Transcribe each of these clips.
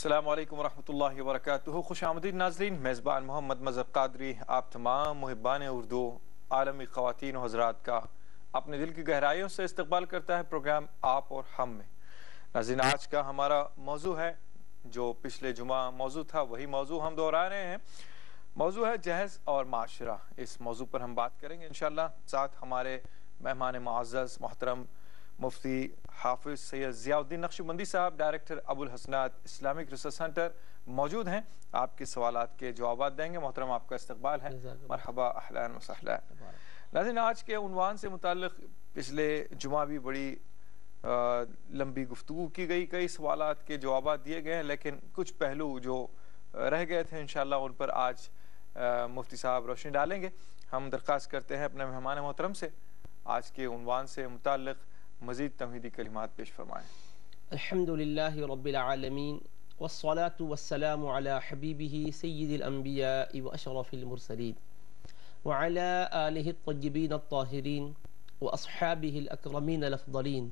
السلام علیکم ورحمۃ اللہ وبرکاتہ۔ خوش آمدید ناظرین، میزبان محمد مظہر قادری آپ تمام محبان اردو عالمی خواتین و حضرات کا اپنے دل کی گہرائیوں سے استقبال کرتا ہے پروگرام آپ اور ہم میں۔ ناظرین، آج کا ہمارا موضوع ہے جو پچھلے جمعہ موضوع تھا، وہی موضوع ہم دہرا رہے ہیں۔ موضوع ہے جہیز اور معاشرہ۔ اس موضوع پر ہم بات کریں گے انشاءاللہ۔ ساتھ ہمارے مہمان معزز محترم مفتی حافظ سید ضیاء الدین نقشبندی صاحب، ڈائریکٹر ابو الحسنات اسلامک ریسرچ سینٹر موجود ہیں، آپ کے سوالات کے جوابات دیں گے۔ محترم، آپ کا استقبال ہے، مرحبا، اہلاً و سہلاً۔ ناظرین، آج کے عنوان سے متعلق پچھلے جمعہ بھی بڑی لمبی گفتگو کی گئی، کئی سوالات کے جوابات دیے گئے ہیں، لیکن کچھ پہلو جو رہ گئے تھے انشاءاللہ ان پر آج مفتی صاحب روشنی ڈالیں گے۔ ہم درخواست کرتے ہیں اپنے مہمان محترم سے آج کے عنوان سے متعلق مزید تمہیدی کلمات پیش فرمائیں۔ الحمدللہ رب العالمین والصلاة والسلام علی حبیبہ سید الانبیاء واشرف المرسلین وعلی آلہ الطیبین الطاہرین واصحابہ الاکرمین الافضلین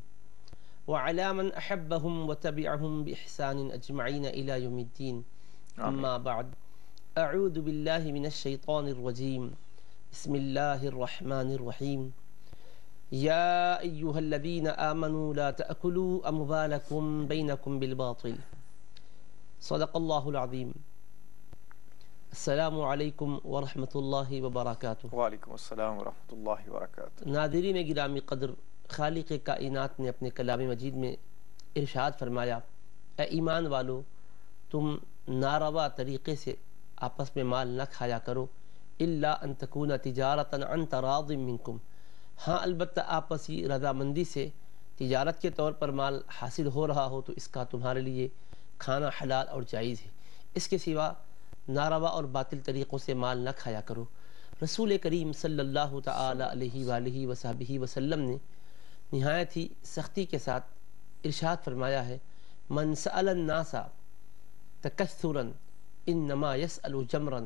وعلی من احبہم وتبعہم باحسان اجمعین الی یوم الدین، اما بعد، اعوذ باللہ من الشیطان الرجیم، بسم اللہ الرحمن الرحیم۔ یا ایہا الذین آمنوا لا تأکلوا اموالکم بینکم بالباطل، صدق اللہ العظیم۔ السلام علیکم ورحمۃ اللہ وبرکاتہ۔ وعلیکم السلام ورحمۃ اللہ وبرکاتہ۔ ناظرین گرامی قدر، خالق کائنات نے اپنے کلام مجید میں ارشاد فرمایا، اے ایمان والو، تم ناروا طریقے سے آپس میں مال نہ کھایا کرو، الا ان تکون تجارتا عن تراض منکم، ہاں البتہ آپسی رضامندی سے تجارت کے طور پر مال حاصل ہو رہا ہو تو اس کا تمہارے لیے کھانا حلال اور جائز ہے، اس کے سوا ناروا اور باطل طریقوں سے مال نہ کھایا کرو۔ رسول کریم صلی اللہ تعالی علیہ وآلہ وصحبہ وسلم نے نہایت ہی سختی کے ساتھ ارشاد فرمایا ہے، من سأل الناس تکثرا انما یسأل جمرا،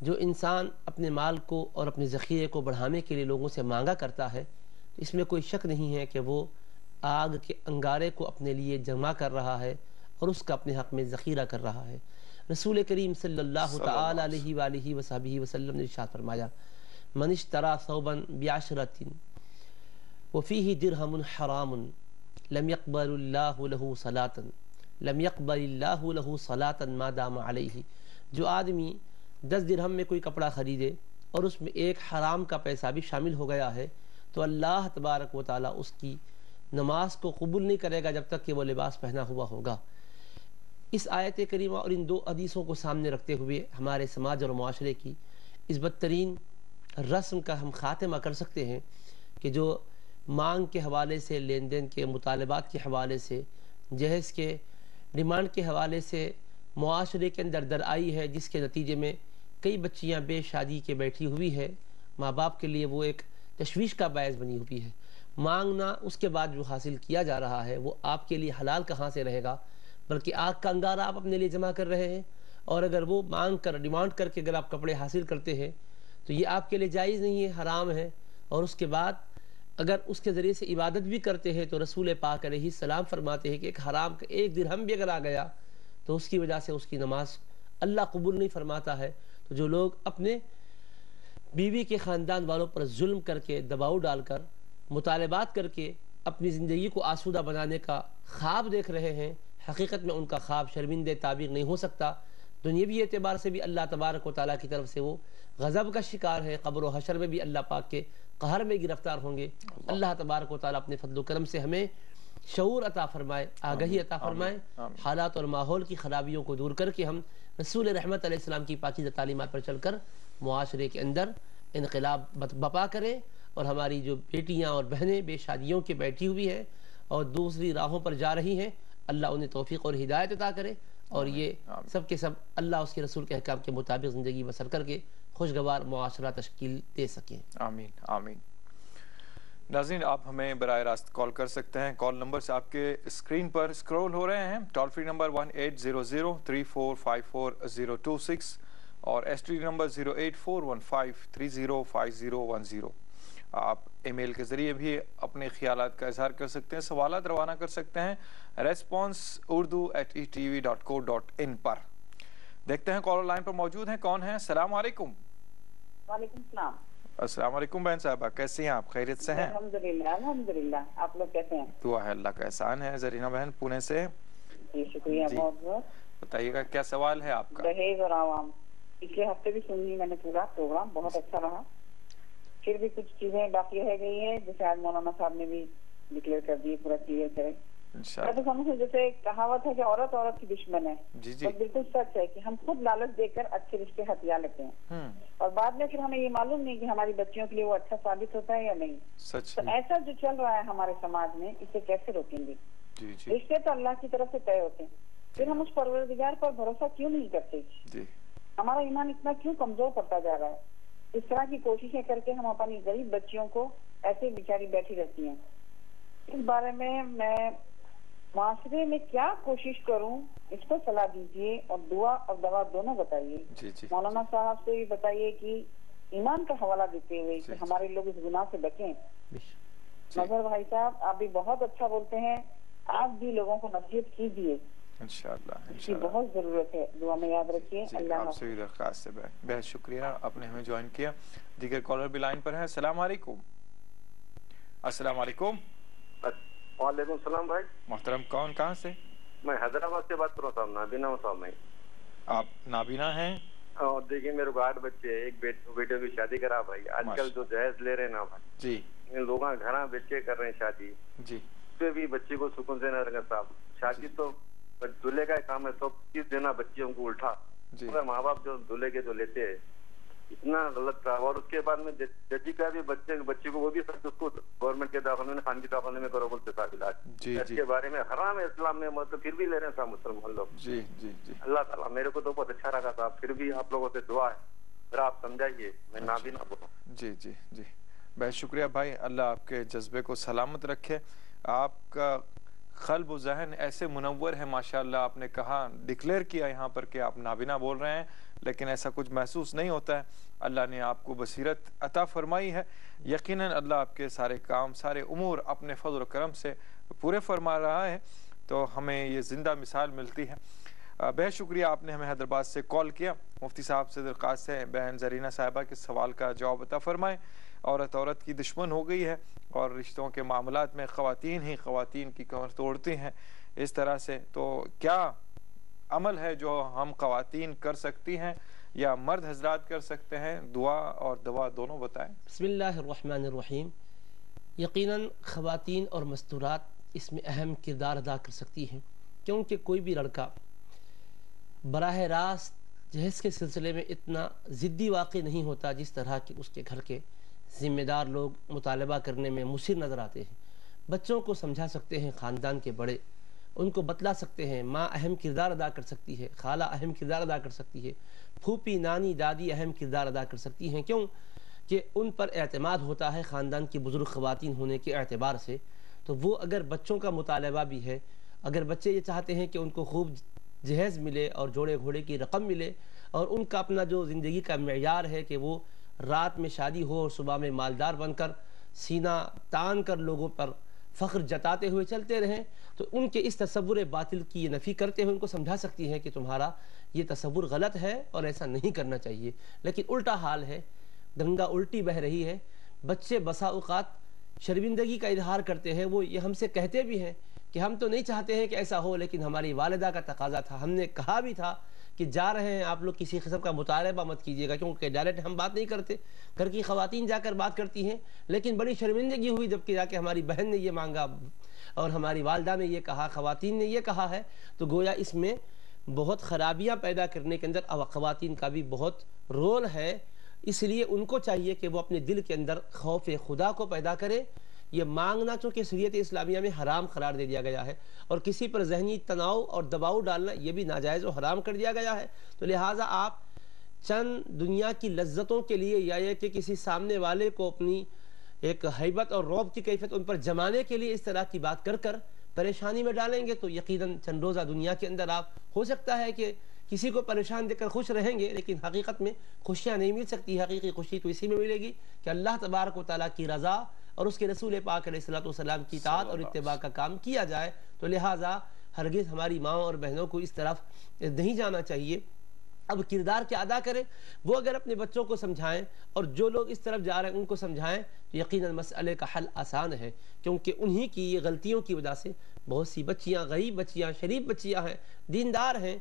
جو انسان اپنے مال کو اور اپنے ذخیرے کو بڑھانے کے لیے لوگوں سے مانگا کرتا ہے تو اس میں کوئی شک نہیں ہے کہ وہ آگ کے انگارے کو اپنے لیے جمع کر رہا ہے اور اس کا اپنے حق میں ذخیرہ کر رہا ہے۔ رسول کریم صلی اللہ تعالی علیہ وآلہ وصحبہ وسلم نے ارشاد فرمایا، من اشترى ثوبا بعشرة وفيه درهم حرام لم يقبل الله له صلاة لم يقبل الله له صلاة ما دام عليه، جو آدمی 10 درہم میں کوئی کپڑا خریدے اور اس میں ایک حرام کا پیسہ بھی شامل ہو گیا ہے تو اللہ تبارک و تعالیٰ اس کی نماز کو قبول نہیں کرے گا جب تک کہ وہ لباس پہنا ہوا ہوگا۔ اس آیت کریمہ اور ان دو حدیثوں کو سامنے رکھتے ہوئے ہمارے سماج اور معاشرے کی اس بدترین رسم کا ہم خاتمہ کر سکتے ہیں کہ جو مانگ کے حوالے سے، لین دین کے مطالبات کے حوالے سے، جہیز کے ڈیمانڈ کے حوالے سے معاشرے کے اندر در آئی ہے، جس کے نتیجے میں کئی بچیاں بے شادی کے بیٹھی ہوئی ہے، ماں باپ کے لیے وہ ایک تشویش کا باعث بنی ہوئی ہے۔ مانگنا، اس کے بعد جو حاصل کیا جا رہا ہے وہ آپ کے لیے حلال کہاں سے رہے گا، بلکہ آگ کا انگارہ آپ اپنے لیے جمع کر رہے ہیں، اور اگر وہ مانگ کر ڈیمانڈ کر کے اگر آپ کپڑے حاصل کرتے ہیں تو یہ آپ کے لیے جائز نہیں ہے، حرام ہے۔ اور اس کے بعد اگر اس کے ذریعے سے عبادت بھی کرتے ہیں تو رسول پاک علیہ السلام فرماتے ہیں کہ ایک حرام کا 1 درہم بھی اگر آ گیا تو اس کی وجہ سے اس کی نماز اللہ قبول نہیں فرماتا ہے۔ تو جو لوگ اپنے بیوی کے خاندان والوں پر ظلم کر کے، دباؤ ڈال کر، مطالبات کر کے اپنی زندگی کو آسودہ بنانے کا خواب دیکھ رہے ہیں، حقیقت میں ان کا خواب شرمندہ تعبیر نہیں ہو سکتا۔ دنیاوی اعتبار سے بھی اللہ تبارک و تعالیٰ کی طرف سے وہ غضب کا شکار ہے، قبر و حشر میں بھی اللہ پاک کے قہر میں گرفتار ہوں گے۔ اللہ تبارک و تعالیٰ اپنے فضل و کرم سے ہمیں شعور عطا فرمائے، آگہی عطا فرمائے، حالات اور ماحول کی خرابیوں کو دور کر کے ہم رسول رحمت علیہ السلام کی پاکیزہ تعلیمات پر چل کر معاشرے کے اندر انقلاب بپا کریں، اور ہماری جو بیٹیاں اور بہنیں بے شادیوں کے بیٹھی ہوئی ہیں اور دوسری راہوں پر جا رہی ہیں، اللہ انہیں توفیق اور ہدایت عطا کرے، اور یہ سب کے سب اللہ اس کے رسول کے احکام کے مطابق زندگی بسر کر کے خوشگوار معاشرہ تشکیل دے سکیں۔ آمین آمین۔ ناظرین، آپ ہمیں براہ راست کال کر سکتے ہیں، کال نمبرز آپ کے اسکرین پر اسکرول ہو رہے ہیں۔ ٹول فری نمبر 1800345026 اور ایس ٹی ڈی نمبر 08415305010۔ آپ ای میل کے ذریعے بھی اپنے خیالات کا اظہار کر سکتے ہیں، سوالات روانہ کر سکتے ہیں responseurdu@etv.co.in پر۔ دیکھتے ہیں کالر لائن پر موجود ہیں، کون ہیں؟ السلام علیکم۔ وعلیکم السلام۔ السلام علیکم بہن صاحبہ، کیسی ہیں آپ؟ خیریت سے ہیں؟ الحمدللہ، آپ لوگ کیسے ہیں؟ دعا ہے، اللہ کا احسان ہے۔ زرینہ بہن پونے سے، جی شکریہ بہت بہت۔ بتائیے گا کیا سوال ہے آپ کا؟ دہیز اور عوام، پچھلے ہفتے بھی سنی میں نے پورا پروگرام، بہت اچھا رہا۔ پھر بھی کچھ چیزیں باقی رہ گئی ہیں جیسے آج مولانا صاحب نے بھی ڈکلیئر کر دی، پورا کلیئر کرے۔ میں تو سمجھوں جیسے کہاوت ہے کہ عورت عورت کی دشمن ہے، اور بالکل سچ ہے کہ ہم خود لالچ دے کر اچھے رشتے ہتھیا لیتے ہیں، اور بعد میں پھر ہمیں یہ معلوم نہیں کہ ہماری بچیوں کے لیے وہ اچھا ثابت ہوتا ہے یا نہیں۔ تو ایسا جو چل رہا ہے ہمارے سماج میں، اسے کیسے روکیں گے؟ رشتے تو اللہ کی طرف سے طے ہوتے ہیں، پھر ہم اس پروردگار پر بھروسہ کیوں نہیں کرتے؟ ہمارا ایمان اتنا کیوں کمزور پڑتا جا رہا ہے؟ اس طرح کی کوششیں کر کے ہم اپنی غریب بچیوں کو ایسے بیچاری بیٹھی رہتی ہیں۔ اس بارے میں معاشرے میں کیا کوشش کروں، اس کو صلاح دیجیے، اور دعا اور دوا دونوں بتائیے۔ مولانا صاحب سے بھی بتائیے کہ ایمان کا حوالہ دیتے ہوئے کہ ہمارے لوگ اس گناہ سے بچیں۔ مظہر بھائی صاحب، آپ بھی بہت اچھا بولتے ہیں، آپ بھی لوگوں کو نصیحت کیجیے، انشاءاللہ اس کی بہت ضرورت ہے، دعا میں یاد رکھیے۔ اللہ آپ سے بھی درخواست ہے، بہت شکریہ آپ نے ہمیں جوائن کیا۔ دیگر کالر بھی لائن پر ہیں۔ السلام علیکم۔ السلام علیکم۔ وعلیکم السلام بھائی۔ محترم، کون کہاں سے؟ میں حیدرآباد سے بات کر رہا ہوں، نابینا ہوں صاحب میں۔ آپ نابینا ہیں؟ اور دیکھیے میرے کو 8 بچے ہیں، ایک بیٹے کی شادی کرا بھائی۔ آج کل جو جہیز لے رہے ہیں نا بھائی، جی ان لوگوں گھر بیچ کے کر رہے ہیں شادی، جی، اس پہ بھی بچے کو سکون سے نہ رکھا صاحب۔ شادی تو دلہے کا کام ہے، سب چیز دینا بچیوں کو الٹا، مگر ماں باپ جو دلہے کے جو لیتے ہیں اتنا غلط تھا۔ اور اس کے بعد میں ججی کا بھی بچے کو وہ بھی سب اس کو گورنمنٹ کے داخلے میں، خانگی داخلے میں کرو بولتے صاحب علاج، اس کے بارے میں حرام ہے اسلام میں، مطلب پھر بھی لے رہے ہیں صاحب مسلمان لوگ۔ جی جی جی، اللہ تعالیٰ میرے کو تو بہت اچھا لگا صاحب، پھر بھی آپ لوگوں سے دعا ہے، ذرا آپ سمجھائیے، میں نابینا بولوں۔ جی جی جی، بہت شکریہ بھائی، اللہ آپ کے جذبے کو سلامت رکھے۔ آپ کا قلب و ذہن ایسے منور ہے ماشاءاللہ، آپ نے کہا ڈکلیئر کیا یہاں پر کہ آپ نابینا بول رہے ہیں، لیکن ایسا کچھ محسوس نہیں ہوتا ہے۔ اللہ نے آپ کو بصیرت عطا فرمائی ہے، یقیناً اللہ آپ کے سارے کام، سارے امور اپنے فضل و کرم سے پورے فرما رہا ہے، تو ہمیں یہ زندہ مثال ملتی ہے۔ بہت شکریہ آپ نے ہمیں حیدرآباد سے کال کیا۔ مفتی صاحب سے درخواست ہے بہن زرینہ صاحبہ کے سوال کا جواب عطا فرمائیں۔ عورت عورت کی دشمن ہو گئی ہے، اور رشتوں کے معاملات میں خواتین ہی خواتین کی کمر توڑتی ہیں اس طرح سے، تو کیا عمل ہے جو ہم خواتین کر سکتی ہیں یا مرد حضرات کر سکتے ہیں؟ دعا اور دوا دونوں بتائیں۔ بسم اللہ الرحمن الرحیم۔ یقیناً خواتین اور مستورات اس میں اہم کردار ادا کر سکتی ہیں، کیونکہ کوئی بھی لڑکا براہ راست جہیز کے سلسلے میں اتنا ضدی واقع نہیں ہوتا جس طرح کہ اس کے گھر کے ذمہ دار لوگ مطالبہ کرنے میں مصر نظر آتے ہیں۔ بچوں کو سمجھا سکتے ہیں خاندان کے بڑے، ان کو بتلا سکتے ہیں، ماں اہم کردار ادا کر سکتی ہے، خالہ اہم کردار ادا کر سکتی ہے، پھوپھی نانی دادی اہم کردار ادا کر سکتی ہیں، کیوں کہ ان پر اعتماد ہوتا ہے خاندان کی بزرگ خواتین ہونے کے اعتبار سے۔ تو وہ اگر بچوں کا مطالبہ بھی ہے، اگر بچے یہ چاہتے ہیں کہ ان کو خوب جہیز ملے اور جوڑے گھوڑے کی رقم ملے، اور ان کا اپنا جو زندگی کا معیار ہے کہ وہ رات میں شادی ہو اور صبح میں مالدار بن کر سینہ تان کر لوگوں پر فخر جتاتے ہوئے چلتے رہیں، تو ان کے اس تصور باطل کی یہ نفی کرتے ہوئے ان کو سمجھا سکتی ہیں کہ تمہارا یہ تصور غلط ہے اور ایسا نہیں کرنا چاہیے۔ لیکن الٹا حال ہے، گنگا الٹی بہہ رہی ہے۔ بچے بسا اوقات شرمندگی کا اظہار کرتے ہیں، وہ یہ ہم سے کہتے بھی ہیں کہ ہم تو نہیں چاہتے ہیں کہ ایسا ہو، لیکن ہماری والدہ کا تقاضا تھا، ہم نے کہا بھی تھا کہ جا رہے ہیں آپ لوگ کسی قسم کا مطالبہ مت کیجیے گا، کیونکہ ڈائریکٹ ہم بات نہیں کرتے، گھر کی خواتین جا کر بات کرتی ہیں، لیکن بڑی شرمندگی ہوئی جب کہ جا کے ہماری بہن نے یہ مانگا اور ہماری والدہ نے یہ کہا، خواتین نے یہ کہا ہے، تو گویا اس میں بہت خرابیاں پیدا کرنے کے اندر خواتین کا بھی بہت رول ہے۔ اس لیے ان کو چاہیے کہ وہ اپنے دل کے اندر خوف خدا کو پیدا کرے۔ یہ مانگنا چونکہ شریعت اسلامیہ میں حرام قرار دے دیا گیا ہے، اور کسی پر ذہنی تناؤ اور دباؤ ڈالنا یہ بھی ناجائز و حرام کر دیا گیا ہے، تو لہٰذا آپ چند دنیا کی لذتوں کے لیے یا یہ کہ کسی سامنے والے کو اپنی ایک ہیبت اور رعب کی کیفیت ان پر جمانے کے لیے اس طرح کی بات کر کر پریشانی میں ڈالیں گے، تو یقیناً چند روزہ دنیا کے اندر آپ ہو سکتا ہے کہ کسی کو پریشان دیکھ کر خوش رہیں گے لیکن حقیقت میں خوشیاں نہیں مل سکتی. حقیقی خوشی تو اسی میں ملے گی کہ اللہ تبارک و تعالیٰ کی رضا اور اس کے رسول پاک علیہ الصلوۃ والسلام کی اطاعت اور اتباع کا کام کیا جائے. تو لہٰذا ہرگز ہماری ماں اور بہنوں کو اس طرف نہیں جانا چاہیے. اب کردار کیا ادا کریں؟ وہ اگر اپنے بچوں کو سمجھائیں اور جو لوگ اس طرف جا رہے ہیں ان کو سمجھائیں تو یقیناً مسئلے کا حل آسان ہے، کیونکہ انہی کی یہ غلطیوں کی وجہ سے بہت سی بچیاں، غریب بچیاں، شریف بچیاں ہیں، دیندار ہیں،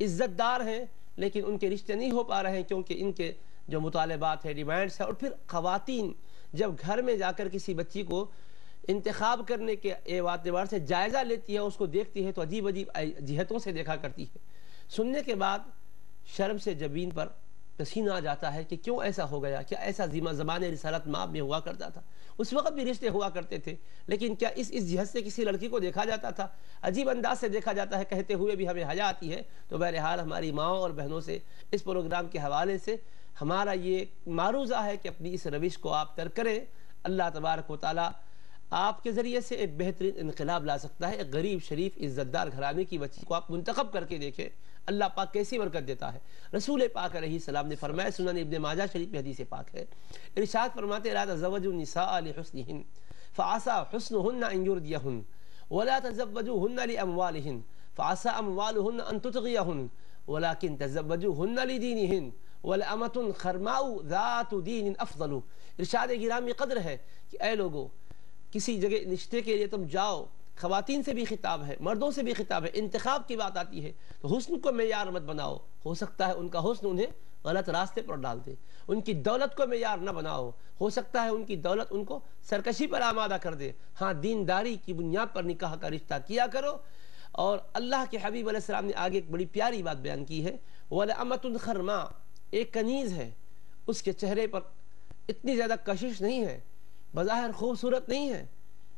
عزت دار ہیں، لیکن ان کے رشتے نہیں ہو پا رہے ہیں کیونکہ ان کے جو مطالبات ہیں، ڈیمانڈس ہیں. اور پھر خواتین جب گھر میں جا کر کسی بچی کو انتخاب کرنے کے اعتبار سے جائزہ لیتی ہے، اس کو دیکھتی ہے تو عجیب عجیب جہتوں سے دیکھا کرتی ہے. سننے کے بعد شرم سے جبین پر پسینہ آ جاتا ہے کہ کیوں ایسا ہو گیا. کیا ایسا زمان رسالت مآب میں ہوا کرتا تھا؟ اس وقت بھی رشتے ہوا کرتے تھے، لیکن کیا اس جہت سے کسی لڑکی کو دیکھا جاتا تھا؟ عجیب انداز سے دیکھا جاتا ہے، کہتے ہوئے بھی ہمیں حیا آتی ہے. تو بہرحال ہماری ماؤں اور بہنوں سے اس پروگرام کے حوالے سے ہمارا یہ معروضہ ہے کہ اپنی اس روش کو آپ ترک کریں. اللہ تبارک و تعالیٰ آپ کے ذریعے سے ایک بہترین انقلاب لا سکتا ہے. ایک غریب شریف عزت دار گھرانے کی بچی کو آپ منتخب کر کے دیکھیں، اللہ پاک کیسی برکت دیتا ہے. رسول پاک علیہ السلام نے فرمایا، سنن ابن ماجہ شریف میں حدیث پاک ہے، ارشاد فرماتے لا تزوجوا النساء لحسنهن فعسى حسنهن ان يرضيهن ولا تزوجوهن لاموالهن فعسى اموالهن ان تطغيهن ولكن تزوجوهن لدينهن ولأمة خرماء ذات دین افضل. ارشاد گرامی قدر ہے کہ اے لوگو، کسی جگہ رشتے کے لیے تم جاؤ، خواتین سے بھی خطاب ہے، مردوں سے بھی خطاب ہے، انتخاب کی بات آتی ہے تو حسن کو معیار مت بناؤ. ہو سکتا ہے ان کا حسن انہیں غلط راستے پر ڈال دے. ان کی دولت کو معیار نہ بناؤ، ہو سکتا ہے ان کی دولت ان کو سرکشی پر آمادہ کر دے. ہاں، دینداری کی بنیاد پر نکاح کا رشتہ کیا کرو. اور اللہ کے حبیب علیہ السلام نے آگے ایک بڑی پیاری بات بیان کی ہے، وَلَأَمَةٌ خَرْمَا، ایک کنیز ہے، اس کے چہرے پر اتنی زیادہ کشش نہیں ہے، بظاہر خوبصورت نہیں ہے،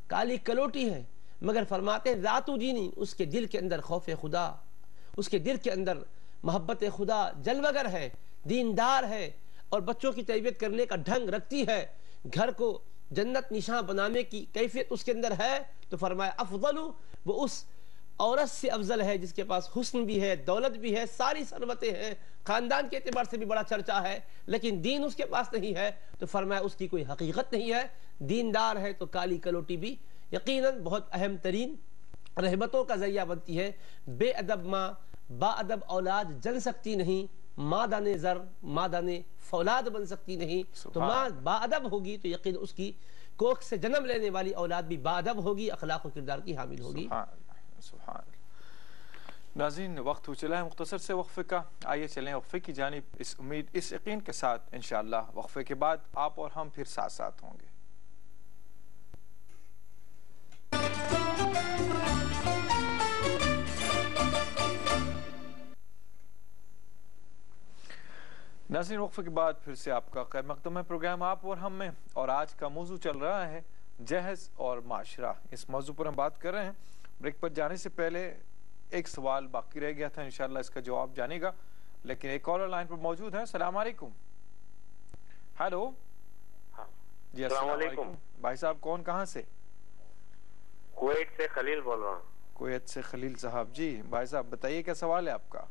کالی کلوٹی ہے، مگر فرماتے ہیں ذات دینی، اس کے دل کے اندر خوف خدا، اس کے دل کے اندر محبت خدا جلوگر ہے، دیندار ہے، اور بچوں کی تربیت کرنے کا ڈھنگ رکھتی ہے، گھر کو جنت نشاں بنانے کی کیفیت اس کے اندر ہے. تو فرمایا افضل، وہ اس عورت سے افضل ہے جس کے پاس حسن بھی ہے، دولت بھی ہے، ساری ثروتیں ہیں، خاندان کے اعتبار سے بھی بڑا چرچا ہے، لیکن دین اس کے پاس نہیں ہے. تو فرمایا اس کی کوئی حقیقت نہیں ہے. دیندار ہے تو کالی کلوٹی بھی یقیناً بہت اہم ترین رحمتوں کا ذریعہ بنتی ہے. بے ادب ماں با ادب اولاد جن سکتی نہیں، مادانے زر مادانے فولاد بن سکتی نہیں. تو ماں با ادب ہوگی تو یقین اس کی کوکھ سے جنم لینے والی اولاد بھی با ادب ہوگی، اخلاق و کردار کی حامل ہوگی. سبحان اللہ. ناظرین، وقت ہو چلا ہے مختصر سے وقفے کا. آئیے چلیں وقفے کی جانب، اس امید اس یقین کے ساتھ انشاءاللہ وقفے کے بعد آپ اور ہم پھر ساتھ ساتھ ہوں گے. ناظرین، وقفے کے بعد پھر سے آپ کا خیر مقدم ہے پروگرام آپ اور ہم میں، اور آج کا موضوع چل رہا ہے جہیز اور معاشرہ. اس موضوع پر ہم بات کر رہے ہیں. بریک پر جانے سے پہلے ایک سوال باقی رہ گیا تھا، انشاءاللہ اس کا جواب جانے گا، لیکن ایک کالر لائن پر موجود ہے. السلام علیکم. ہیلو جی السلام علیکم. بھائی صاحب کون کہاں سے؟ کویت سے خلیل بول رہا ہوں. کویت سے خلیل صاحب. جی بھائی صاحب بتائیے کیا سوال ہے آپ کا؟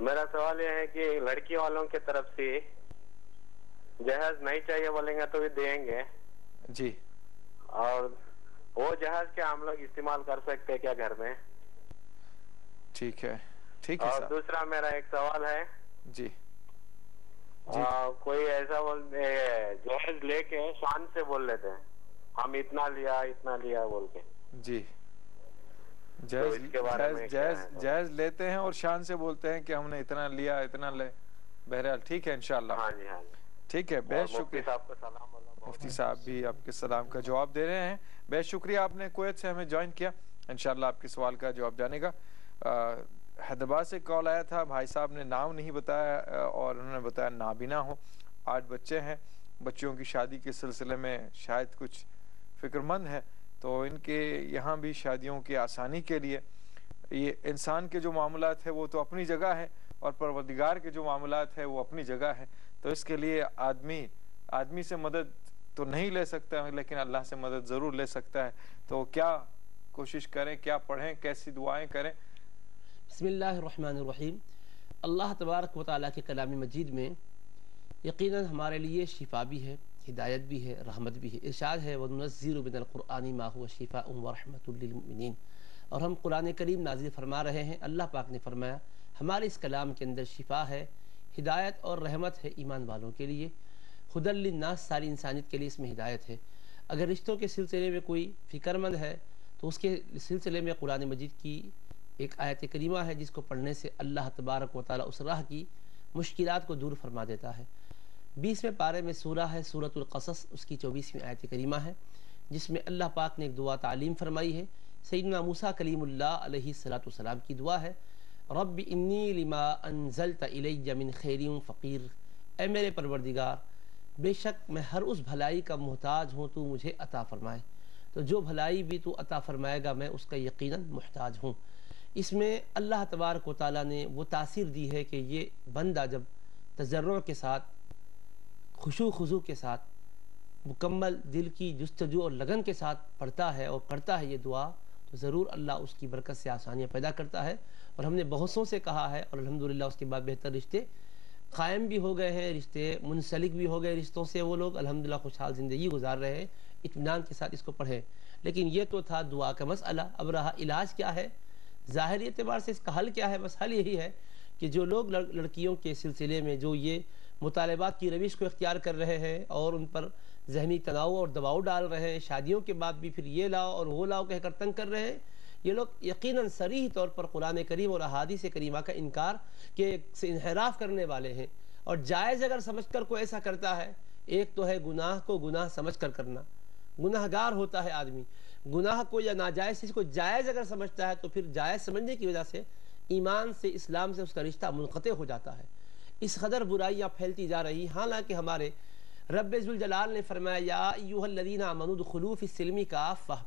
میرا سوال یہ ہے کہ لڑکی والوں کی طرف سے جہیز نہیں چاہیے بولیں گے تو بھی دیں گے جی، اور وہ جہیز کیا ہم لوگ استعمال کر سکتے ہیں کیا گھر میں؟ ٹھیک ہے ٹھیک ہے. اور دوسرا میرا ایک سوال ہے جی کوئی ایسا جہیز لے کے شان سے بول لیتے ہیں ہم اتنا لیا بول کے. جی، جہیز لیتے ہیں اور شان سے بولتے ہیں کہ ہم نے اتنا لیا اتنا لے. بہرحال ٹھیک ہے انشاءاللہ. ہاں جی ہاں جی ٹھیک ہے. بہت شکریہ. مفتی صاحب بھی آپ کے سلام کا جواب دے رہے ہیں. بہت شکریہ آپ نے کویت سے ہمیں جوائن کیا. انشاءاللہ آپ کے سوال کا جواب جانے گا. حیدرآباد سے کال آیا تھا، بھائی صاحب نے نام نہیں بتایا اور انہوں نے بتایا نابینا ہو. 8 بچے ہیں. بچوں کی شادی کے سلسلے میں شاید کچھ فکر مند ہے، تو ان کے یہاں بھی شادیوں کی آسانی کے لیے یہ انسان کے جو معاملات ہیں وہ تو اپنی جگہ ہے، اور پروردگار کے جو معاملات ہیں وہ اپنی جگہ ہے. تو اس کے لیے آدمی سے مدد تو نہیں لے سکتا، لیکن اللہ سے مدد ضرور لے سکتا ہے. تو کیا کوشش کریں، کیا پڑھیں، کیسی دعائیں کریں؟ بسم اللہ الرحمن الرحیم۔ اللہ تبارک و تعالیٰ کے کلام مجید میں یقیناً ہمارے لیے شفا بھی ہے، ہدایت بھی ہے، رحمت بھی ہے۔ ارشاد ہے وَنُنَزِّلُ مِنَ الْقُرْآنِ مَا هُوَ شِفَاءٌ وَرَحْمَةٌ لِّلْمُؤْمِنِينَ، اور ہم قرآن کریم نازل فرما رہے ہیں۔ اللہ پاک نے فرمایا ہمارے اس کلام کے اندر شفا ہے، ہدایت اور رحمت ہے ایمان والوں کے لیے۔ ہدی للناس، ساری انسانیت کے لیے اس میں ہدایت ہے۔ اگر رشتوں کے سلسلے میں کوئی فکر مند ہے تو اس کے سلسلے میں قرآن مجید کی ایک آیت کریمہ ہے جس کو پڑھنے سے اللہ تبارک و تعالیٰ اس راہ کی مشکلات کو دور فرما دیتا ہے۔ 20ویں پارے میں سورہ ہے سورۃ القصص، اس کی 24ویں آیت کریمہ ہے جس میں اللہ پاک نے ایک دعا تعلیم فرمائی ہے۔ سیدنا موسیٰ کلیم اللہ علیہ السلام کی دعا ہے، رب انی لما انزلت الی من خیر فقیر، اے میرے پروردگار بے شک میں ہر اس بھلائی کا محتاج ہوں، تو مجھے عطا فرمائے۔ تو جو بھلائی بھی تو عطا فرمائے گا میں اس کا یقیناً محتاج ہوں۔ اس میں اللہ تبارک و تعالیٰ نے وہ تاثیر دی ہے کہ یہ بندہ جب تضرع کے ساتھ، خشوع خضوع کے ساتھ، مکمل دل کی جستجو اور لگن کے ساتھ پڑھتا ہے اور کرتا ہے یہ دعا، تو ضرور اللہ اس کی برکت سے آسانیاں پیدا کرتا ہے۔ اور ہم نے بہتوں سے کہا ہے اور الحمدللہ اس کے بعد بہتر رشتے قائم بھی ہو گئے ہیں، رشتے منسلک بھی ہو گئے رشتوں سے، وہ لوگ الحمدللہ خوشحال زندگی گزار رہے ہیں۔ اطمینان کے ساتھ اس کو پڑھیں۔ لیکن یہ تو تھا دعا کا مسئلہ، اب رہا علاج کیا ہے، ظاہری اعتبار سے اس کا حل کیا ہے۔ بس حل یہی ہے کہ جو لوگ لڑکیوں کے سلسلے میں جو یہ مطالبات کی روش کو اختیار کر رہے ہیں اور ان پر ذہنی تناؤ اور دباؤ ڈال رہے ہیں، شادیوں کے بعد بھی پھر یہ لاؤ اور وہ لاؤ کہہ کر تنگ کر رہے ہیں، یہ لوگ یقیناً صریح طور پر قرآن کریم اور احادیث کریمہ کا انکار کے سے انحراف کرنے والے ہیں۔ اور جائز اگر سمجھ کر کوئی ایسا کرتا ہے، ایک تو ہے گناہ کو گناہ سمجھ کر کرنا، گناہ گار ہوتا ہے آدمی، گناہ کو یا ناجائز چیز کو جائز اگر سمجھتا ہے تو پھر جائز سمجھنے کی وجہ سے ایمان سے، اسلام سے اس کا رشتہ منقطع ہو جاتا ہے۔ اس قدر برائیاں پھیلتی جا رہی، حالانکہ ہمارے رب ذوالجلال نے فرمایا یا ایھا الذین آمنوا ادخلوا فی السلم کافہ،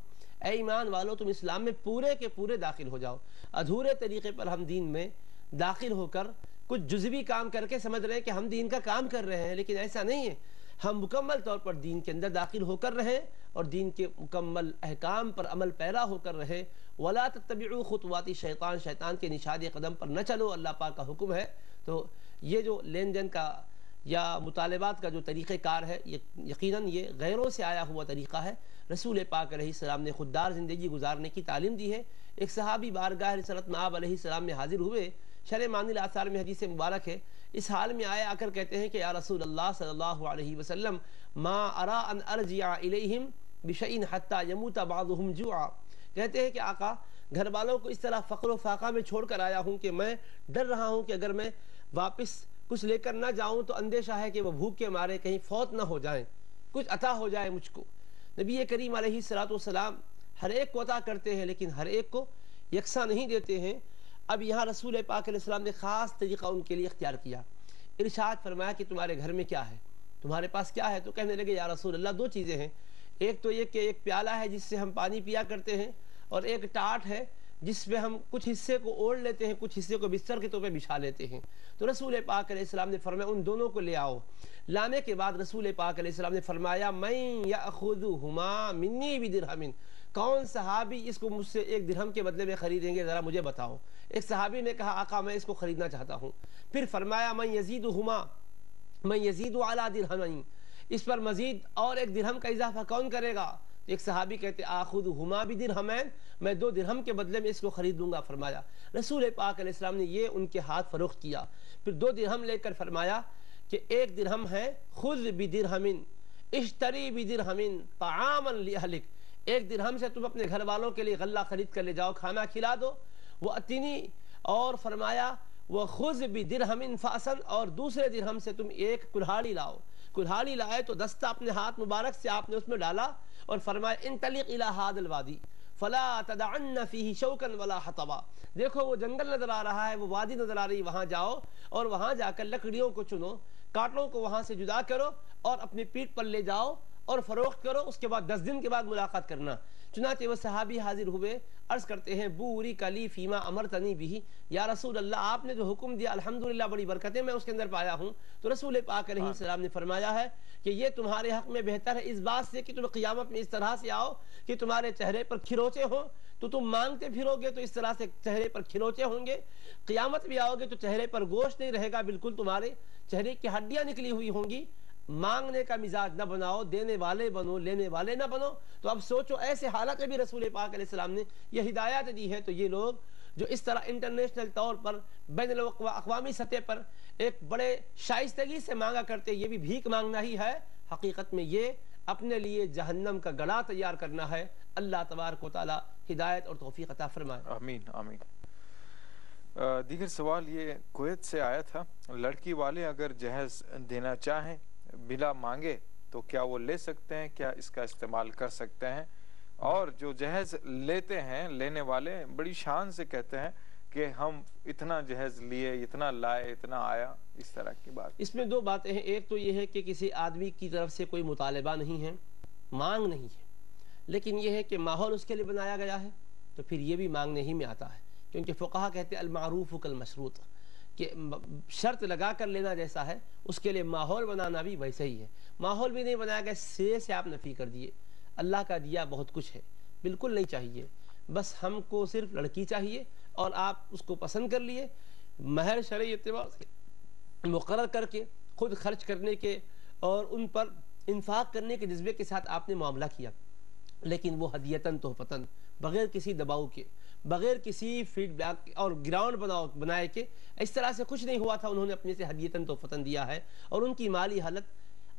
اے ایمان والو تم اسلام میں پورے کے پورے داخل ہو جاؤ۔ ادھورے طریقے پر ہم دین میں داخل ہو کر کچھ جزوی کام کر کے سمجھ رہے ہیں کہ ہم دین کا کام کر رہے ہیں، لیکن ایسا نہیں ہے۔ ہم مکمل طور پر دین کے اندر داخل ہو کر رہیں اور دین کے مکمل احکام پر عمل پیرا ہو کر رہیں۔ وَلَا تَتَّبِعُوا خُطُوَاتِ الشَّيْطَانِ، شیطان کے نشاد قدم پر نہ چلو، اللہ پاک کا حکم ہے۔ تو یہ جو لین دین کا یا مطالبات کا جو طریقہ کار ہے، یقیناً یہ غیروں سے آیا ہوا طریقہ ہے۔ رسول پاک علیہ السلام نے خوددار زندگی گزارنے کی تعلیم دی ہے۔ ایک صحابی بارگاہ رسالت مآب علیہ السلام میں حاضر ہوئے، شرح معانی الاثار میں حدیث مبارک ہے، اس حال میں آئے، آ کر کہتے ہیں کہ یا رسول اللہ صلی اللہ علیہ وسلم ما ارا ان ارجع الیہم بشیء حتی یموت بعضهم جوعا، کہتے ہیں کہ آقا گھر والوں کو اس طرح فقر و فاقہ میں چھوڑ کر آیا ہوں کہ میں ڈر رہا ہوں کہ اگر میں واپس کچھ لے کر نہ جاؤں تو اندیشہ ہے کہ وہ بھوک کے مارے کہیں فوت نہ ہو جائیں، کچھ عطا ہو جائے مجھ کو۔ نبی کریم علیہ السلام ہر ایک کو عطا کرتے ہیں لیکن ہر ایک کو یکساں نہیں دیتے ہیں۔ اب یہاں رسول پاک علیہ السلام نے خاص طریقہ ان کے لیے اختیار کیا، ارشاد فرمایا کہ تمہارے گھر میں کیا ہے، تمہارے پاس کیا ہے؟ تو کہنے لگے یا رسول اللہ دو چیزیں ہیں، ایک تو یہ کہ ایک پیالہ ہے جس سے ہم پانی پیا کرتے ہیں، اور ایک ٹاٹ ہے جس میں ہم کچھ حصے کو اوڑھ لیتے ہیں، کچھ حصے کو بستر کے طور پہ بچھا لیتے ہیں۔ تو رسول پاک علیہ السلام نے فرمایا ان دونوں کو لے آؤ۔ لانے کے بعد رسول پاک علیہ السلام نے فرمایا من یأخذہما منی بدرہم، کون صحابی اس کو مجھ سے 1 درہم کے بدلے میں خریدیں گے، ذرا مجھے بتاؤ۔ ایک صحابی نے کہا آقا میں اس کو خریدنا چاہتا ہوں۔ پھر فرمایا من یزیدہما، من یزید علی درہمین، اس پر مزید اور 1 درہم کا اضافہ کون کرے گا؟ ایک صحابی کہتے آخذہما بدرہمین، میں 2 درہم کے بدلے میں اس کو خرید لوں گا۔ فرمایا رسول پاک علیہ السلام نے یہ ان کے ہاتھ فروخت کیا، پھر 2 درہم لے کر فرمایا کہ 1 درہم ہے خذ بدرہم اشتری بدرہم طعاما لأہلک، 1 درہم سے تم اپنے گھر والوں کے لیے غلہ خرید کر لے جاؤ، کھانا کھلا دو۔ وہ اتنی، اور فرمایا وہ خذ بدرہم فاسن، اور دوسرے درہم سے تم 1 کلہاڑی لاؤ۔ کلہاڑی لائے تو دستہ اپنے ہاتھ مبارک سے آپ نے اس میں ڈالا اور فرمایا انطلق الی ھذا الوادی فلا تدعن فیہ شوکا ولا حطبا، دیکھو وہ جنگل نظر آ رہا ہے، وہ وادی نظر آ رہی، وہاں جاؤ اور وہاں جا کر لکڑیوں کو چنو، کاٹوں کو وہاں سے جدا کرو اور اپنی پیٹھ پر لے جاؤ اور فروخت کرو، اس کے بعد 10 دن کے بعد ملاقات کرنا۔ چنانچہ وہ صحابی حاضر ہوئے، عرض کرتے ہیں بورک لی فیما امرتنی بھی، یا رسول اللہ آپ نے جو حکم دیا الحمدللہ بڑی برکتیں میں اس کے اندر پایا ہوں۔ تو رسول پاک علیہ السلام نے فرمایا ہے کہ یہ تمہارے حق میں بہتر ہے اس بات سے کہ تم قیامت میں اس طرح سے آؤ کہ تمہارے چہرے پر کھروچے ہوں، تو تم مانگتے پھرو گے تو اس طرح سے چہرے پر کھروچے ہوں گے، قیامت بھی آؤ گے تو چہرے پر گوشت نہیں رہے گا، بالکل تمہارے چہرے کی ہڈیاں نکلی ہوئی ہوں گی۔ مانگنے کا مزاج نہ بناؤ، دینے والے بنو، لینے والے نہ بنو۔ تو اب سوچو ایسے حالات میں بھی رسول پاک علیہ السلام نے یہ ہدایت دی ہے، تو یہ لوگ جو اس طرح انٹرنیشنل طور پر بین الاقوامی سطح پر ایک بڑے شائستگی سے مانگا کرتے، یہ بھی بھیک مانگنا ہی ہے، حقیقت میں یہ اپنے لیے جہنم کا گڑا تیار کرنا ہے۔ اللہ تبارک و تعالی ہدایت اور توفیق عطا فرمائے۔ آمین آمین۔ دیگر سوال یہ کویت سے آیا تھا، لڑکی والے اگر جہیز دینا چاہیں بلا مانگے تو کیا وہ لے سکتے ہیں، کیا اس کا استعمال کر سکتے ہیں؟ اور جو جہیز لیتے ہیں، لینے والے بڑی شان سے کہتے ہیں کہ ہم اتنا جہیز لیے، اتنا لائے، اتنا آیا، اس طرح کی بات۔ اس میں دو باتیں ہیں، ایک تو یہ ہے کہ کسی آدمی کی طرف سے کوئی مطالبہ نہیں ہے، مانگ نہیں ہے، لیکن یہ ہے کہ ماحول اس کے لیے بنایا گیا ہے، تو پھر یہ بھی مانگنے ہی میں آتا ہے، کیونکہ فقہا کہتے ہیں المعروف کالمشروط، کہ شرط لگا کر لینا جیسا ہے اس کے لیے ماحول بنانا بھی ویسے ہی ہے۔ ماحول بھی نہیں بنایا گیا، سرے سے آپ نفی کر دیے۔ اللہ کا دیا بہت کچھ ہے، بالکل نہیں چاہیے، بس ہم کو صرف لڑکی چاہیے اور آپ اس کو پسند کر لیے، مہر شرعی اعتبار سے مقرر کر کے خود خرچ کرنے کے اور ان پر انفاق کرنے کے جذبے کے ساتھ آپ نے معاملہ کیا، لیکن وہ ہدیتاً تحفتاً، بغیر کسی دباؤ کے، بغیر کسی فیڈ بیک اور گراؤنڈ بنائے کے، اس طرح سے کچھ نہیں ہوا تھا، انہوں نے اپنے سے ہدیتاً تحفتاً دیا ہے، اور ان کی مالی حالت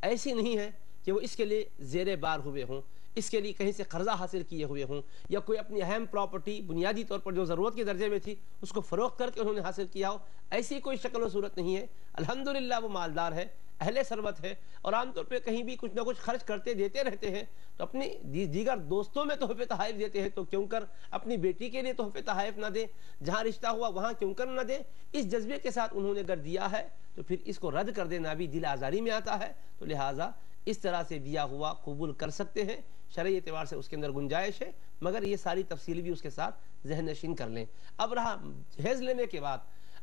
ایسی نہیں ہے کہ وہ اس کے لیے زیر بار ہوئے ہوں، اس کے لیے کہیں سے قرضہ حاصل کیے ہوئے ہوں، یا کوئی اپنی اہم پراپرٹی بنیادی طور پر جو ضرورت کے درجے میں تھی اس کو فروخت کر کے انہوں نے حاصل کیا ہو، ایسی کوئی شکل و صورت نہیں ہے۔ الحمدللہ وہ مالدار ہے، اہل ثروت ہے، اور عام طور پہ کہیں بھی کچھ نہ کچھ خرچ کرتے دیتے رہتے ہیں، تو اپنی دیگر دوستوں میں تحفے تحائف دیتے ہیں، تو کیوں کر اپنی بیٹی کے لیے تحفے تحائف نہ دیں، جہاں رشتہ ہوا وہاں کیوں کر نہ دیں؟ اس جذبے کے ساتھ انہوں نے اگر دیا ہے تو پھر اس کو رد کر دینا بھی دل آزاری میں آتا ہے، تو لہٰذا اس طرح سے دیا ہوا قبول کر سکتے ہیں، شرعی اعتبار سے اس کے اندر گنجائش ہے، مگر یہ ساری تفصیل بھی اس کے ساتھ ذہن نشین کر لیں۔ اب رہا جہیز لینے کے بعد،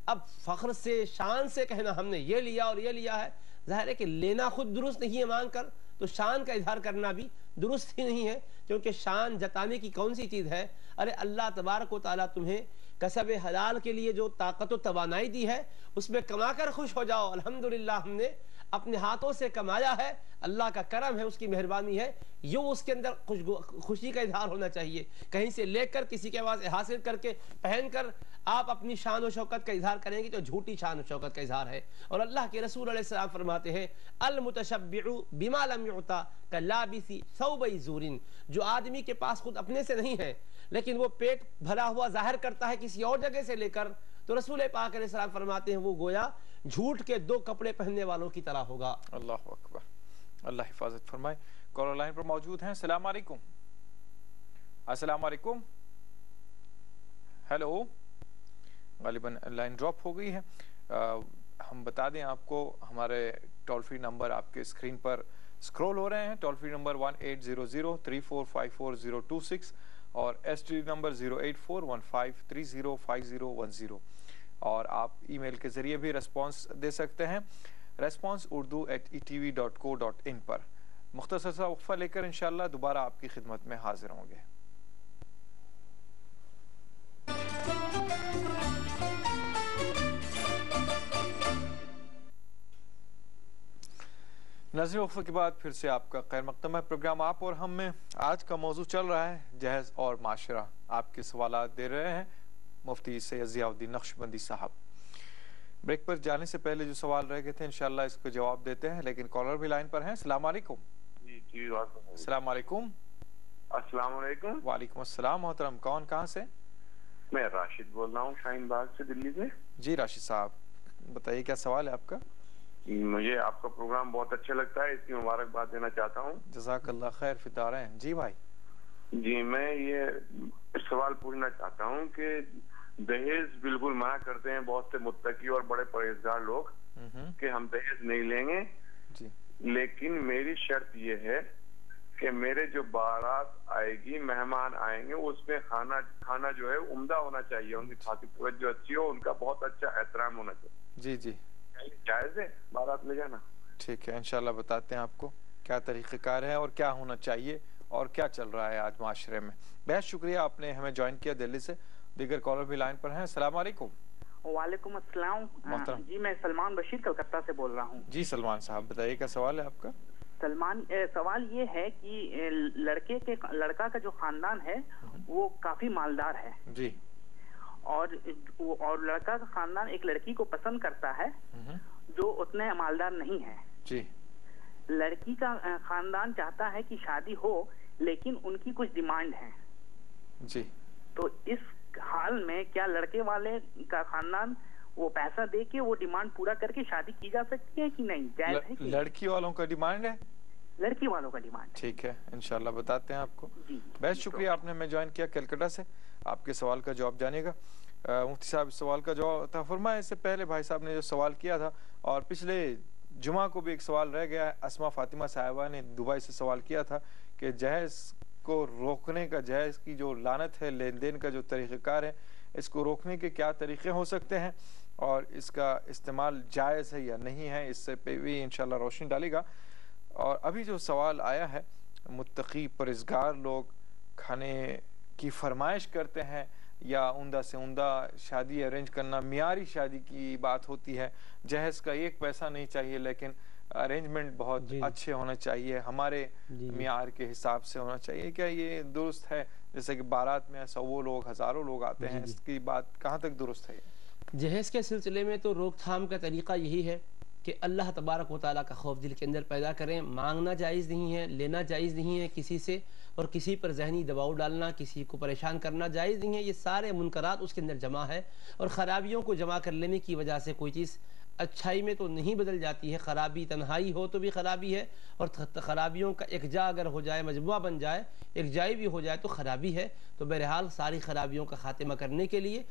اب فخر سے شان سے کہنا ہم نے یہ لیا اور یہ لیا ہے، ظاہر ہے کہ لینا خود درست نہیں ہے مانگ کر، تو شان کا اظہار کرنا بھی درست ہی نہیں ہے، کیونکہ شان جتانے کی کون سی چیز ہے؟ ارے اللہ تبارک و تعالیٰ تمہیں کسب حلال کے لیے جو طاقت و توانائی دی ہے اس میں کما کر خوش ہو جاؤ، الحمدللہ ہم نے اپنے ہاتھوں سے کمایا ہے، اللہ کا کرم ہے، اس کی مہربانی ہے، یوں اس کے اندر خوشی کا اظہار ہونا چاہیے۔ کہیں سے لے کر کسی کے پاس حاصل کر کے پہن کر آپ اپنی شان و شوکت کا اظہار کریں گے تو جھوٹی شان و شوکت کا اظہار ہے، اور اللہ کے رسول علیہ السلام فرماتے ہیں المتشبع بما لم يعطى كلابس ثوب زور، جو آدمی کے پاس خود اپنے سے نہیں ہے لیکن وہ پیٹ بھرا ہوا ظاہر کرتا ہے کسی اور جگہ سے لے کر، تو رسول پاک علیہ السلام فرماتے ہیں وہ گویا جھوٹ کے دو کپڑے پہننے والوں کی طرح ہوگا۔ اللہ اکبر، اللہ حفاظت فرمائے۔ کالر لائن پر موجود ہیں، السلام علیکم۔ السلام علیکم، ہیلو، غالباً لائن ڈراپ ہو گئی ہے۔ ہم بتا دیں آپ کو ہمارے ٹول فری نمبر آپ کے اسکرین پر سکرول ہو رہے ہیں، ٹول فری نمبر 180034540026 اور ایس ٹی ڈی نمبر 08415305010، اور آپ ای میل کے ذریعے بھی ریسپانس دے سکتے ہیں responseurdu@etv.co.in پر۔ مختصر سا وقفہ لے کر انشاءاللہ دوبارہ آپ کی خدمت میں حاضر ہوں گے۔ ناظرین، وقفہ کے بعد پھر سے آپ کا خیر مقدم ہے پروگرام آپ اور ہم میں۔ آج کا موضوع چل رہا ہے جہیز اور معاشرہ۔ آپ کے سوالات دے رہے ہیں مفتی سید ضیاء الدین نقشبندی صاحب۔ بریک پر جانے سے پہلے جو سوال رہ گئے تھے انشاءاللہ اس کو جواب دیتے ہیں، لیکن کالر بھی لائن پر ہیں۔ السلام علیکم۔ جی السلام علیکم۔ السلام علیکم۔ وعلیکم السلام محترم، کون کہاں سے؟ میں راشد بول رہا ہوں شاہین باغ سے، دلی سے۔ جی راشد صاحب بتائیے کیا سوال ہے آپ کا؟ مجھے آپ کا پروگرام بہت اچھا لگتا ہے، اس کی مبارکباد دینا چاہتا ہوں۔ جزاک اللہ خیر فی الدارین۔ جی بھائی۔ جی میں یہ سوال پوچھنا چاہتا ہوں کہ دہیز بالکل منع کرتے ہیں بہت سے متقی اور بڑے پرہیزگار لوگ کہ ہم دہیز نہیں لیں گے، لیکن میری شرط یہ ہے کہ میرے جو بارات آئے گی، مہمان آئیں گے، اس میں کھانا جو ہے عمدہ ہونا چاہیے، ان کی خاطر توجہ اچھی ہو، ان کا بہت اچھا احترام ہونا چاہیے۔ جی جی جائز ہے بارات لے جانا؟ ٹھیک ہے، انشاءاللہ بتاتے ہیں آپ کو کیا طریقہ کار ہے اور کیا ہونا چاہیے اور کیا چل رہا ہے آج معاشرے میں. بہت شکریہ آپ نے ہمیں جوائن کیا دہلی سے. دیگر کالر بھی لائن پر ہیں. السلام علیکم. وعلیکم السلام. جی میں سلمان بشیر کلکتہ سے بول رہا ہوں. جی سلمان صاحب بتائیے کیا سوال ہے آپ کا. سلمان سوال یہ ہے کہ لڑکا کا جو خاندان ہے وہ کافی مالدار ہے جی, اور لڑکا کا خاندان ایک لڑکی کو پسند کرتا ہے جو اتنے مالدار نہیں ہے جی. لڑکی کا خاندان چاہتا ہے کہ شادی ہو لیکن ان کی کچھ ڈیمانڈ ہے جی. تو اس حال میں کیا لڑکے والے کا خاندان وہ پیسہ دے کے وہ ڈیمانڈ پورا کر کے شادی کی جا سکتی ہے کہ نہیں؟ جائز ہے. لڑکی والوں کا ڈیمانڈ ہے. لڑکی والوں کا ڈیمانڈ. ٹھیک ہے انشاءاللہ بتاتے ہیں آپ کو. بہت شکریہ آپ نے ہمیں جوائن کیا کلکتہ سے. آپ کے سوال کا جواب جانے گا. مفتی صاحب سوال کا جواب تھا فرمائے. اس سے پہلے بھائی صاحب نے جو سوال کیا تھا اور پچھلے جمعہ کو بھی ایک سوال رہ گیا ہے. اسما فاطمہ صاحبہ نے دبئی سے سوال کیا تھا کہ جہیز کو روکنے کا, جہیز کی جو لعنت ہے, لین دین کا جو طریقہ کار ہے, اس کو روکنے کے کیا طریقے ہو سکتے ہیں اور اس کا استعمال جائز ہے یا نہیں ہے, اس سے پہ بھی انشاءاللہ روشنی ڈالے گا. اور ابھی جو سوال آیا ہے, متقی پرہیزگار لوگ کھانے کی فرمائش کرتے ہیں یا عمدہ سے عمدہ شادی ارینج کرنا, معیاری شادی کی بات ہوتی ہے. جہیز کا ایک پیسہ نہیں چاہیے لیکن ارینجمنٹ بہت اچھے ہونا چاہیے, ہمارے معیار کے حساب سے ہونا چاہیے. کیا یہ درست ہے؟ جیسے کہ بارات میں سو لوگ ہزاروں لوگ آتے ہیں, اس کی بات کہاں تک درست ہے؟ جہیز کے سلسلے میں تو روک تھام کا طریقہ یہی ہے کہ اللہ تبارک و تعالیٰ کا خوف دل کے اندر پیدا کریں. مانگنا جائز نہیں ہے, لینا جائز نہیں ہے کسی سے, اور کسی پر ذہنی دباؤ ڈالنا, کسی کو پریشان کرنا جائز نہیں ہے. یہ سارے منکرات اس کے اندر جمع ہے, اور خرابیوں کو جمع کر لینے کی وجہ سے کوئی چیز اچھائی میں تو نہیں بدل جاتی ہے. خرابی تنہائی ہو تو بھی خرابی ہے, اور خرابیوں کا ایک جا اگر ہو جائے, مجموعہ بن جائے, ایک جائی بھی ہو جائے تو خرابی ہے. تو بہرحال ساری خرابیوں کا خاتمہ کرنے کے لیے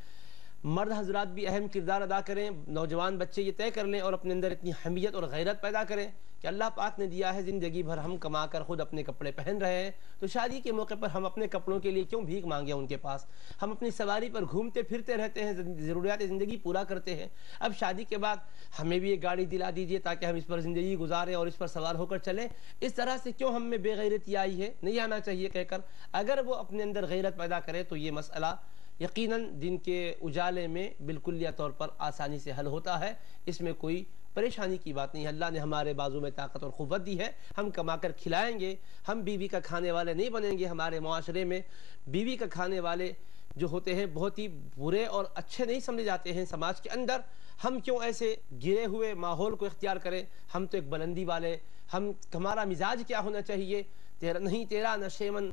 مرد حضرات بھی اہم کردار ادا کریں. نوجوان بچے یہ طے کر لیں اور اپنے اندر اتنی حمیت اور غیرت پیدا کریں کہ اللہ پاک نے دیا ہے, زندگی بھر ہم کما کر خود اپنے کپڑے پہن رہے ہیں, تو شادی کے موقع پر ہم اپنے کپڑوں کے لیے کیوں بھیک مانگیں ان کے پاس. ہم اپنی سواری پر گھومتے پھرتے رہتے ہیں, ضروریات زندگی پورا کرتے ہیں. اب شادی کے بعد ہمیں بھی ایک گاڑی دلا دیجئے تاکہ ہم اس پر زندگی گزاریں اور اس پر سوار ہو کر چلیں. اس طرح سے کیوں ہم میں بے غیرتی آئی ہے؟ نہیں آنا چاہیے کہہ کر. اگر وہ اپنے اندر غیرت پیدا کرے تو یہ مسئلہ یقیناً دن کے اجالے میں بالکلیہ طور پر آسانی سے حل ہوتا ہے. اس میں کوئی پریشانی کی بات نہیں ہے. اللہ نے ہمارے بازو میں طاقت اور قوت دی ہے, ہم کما کر کھلائیں گے. ہم بیوی کا کھانے والے نہیں بنیں گے. ہمارے معاشرے میں بیوی کا کھانے والے جو ہوتے ہیں بہت ہی برے اور اچھے نہیں سمجھے جاتے ہیں سماج کے اندر. ہم کیوں ایسے گرے ہوئے ماحول کو اختیار کریں؟ ہم تو ایک بلندی والے, ہمارا مزاج کیا ہونا چاہیے؟ تیرا نشیمن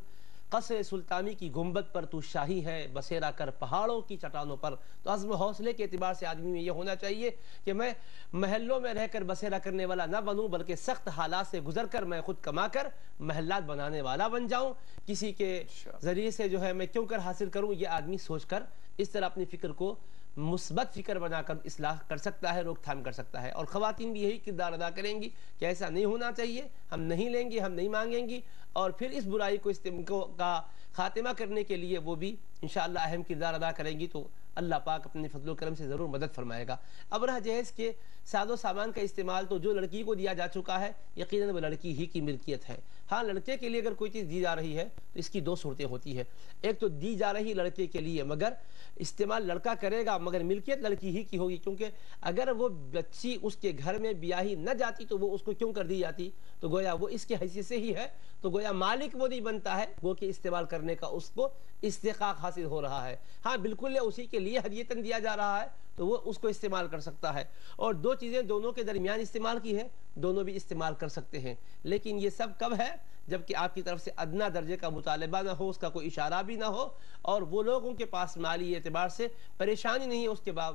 قصر سلطانی کی گنبد پر تو شاہی ہے, بسیرا کر پہاڑوں کی چٹانوں پر. تو عزم و حوصلے کے اعتبار سے آدمی میں یہ ہونا چاہیے کہ میں محلوں میں رہ کر بسیرا کرنے والا نہ بنوں, بلکہ سخت حالات سے گزر کر میں خود کما کر محلات بنانے والا بن جاؤں. کسی کے ذریعے سے جو ہے میں کیوں کر حاصل کروں, یہ آدمی سوچ کر اس طرح اپنی فکر کو مثبت فکر بنا کر اصلاح کر سکتا ہے, روک تھام کر سکتا ہے. اور خواتین بھی یہی کردار ادا کریں گی کہ ایسا نہیں ہونا چاہیے, ہم نہیں لیں گے, ہم نہیں مانگیں گی, اور پھر اس برائی کو کا خاتمہ کرنے کے لیے وہ بھی انشاءاللہ اہم کردار ادا کریں گی. تو اللہ پاک اپنے فضل و کرم سے ضرور مدد فرمائے گا. اب رہا جہیز کے ساز و سامان کا استعمال, تو جو لڑکی کو دیا جا چکا ہے یقیناً وہ لڑکی ہی کی ملکیت ہے. ہاں لڑکے کے لیے اگر کوئی چیز دی جا رہی ہے تو اس کی دو صورتیں ہوتی ہے. ایک تو دی جا رہی لڑکے کے لیے مگر استعمال لڑکا کرے گا, مگر ملکیت لڑکی ہی کی ہوگی, کیونکہ اگر وہ بچی اس کے گھر میں بیاہی نہ جاتی تو وہ اس کو کیوں کر دی جاتی؟ تو گویا وہ اس کے حیثیت سے ہی ہے, تو گویا مالک وہ نہیں بنتا ہے, وہ کہ استعمال کرنے کا اس کو استحقاق حاصل ہو رہا ہے. ہاں بالکل اسی کے لیے ہدیتاً دیا جا رہا ہے تو وہ اس کو استعمال کر سکتا ہے. اور دو چیزیں دونوں کے درمیان استعمال کی ہے, دونوں بھی استعمال کر سکتے ہیں. لیکن یہ سب کب ہے؟ جبکہ آپ کی طرف سے ادنا درجے کا مطالبہ نہ ہو, اس کا کوئی اشارہ بھی نہ ہو, اور وہ لوگوں کے پاس مالی اعتبار سے پریشانی نہیں ہے, اس کے بعد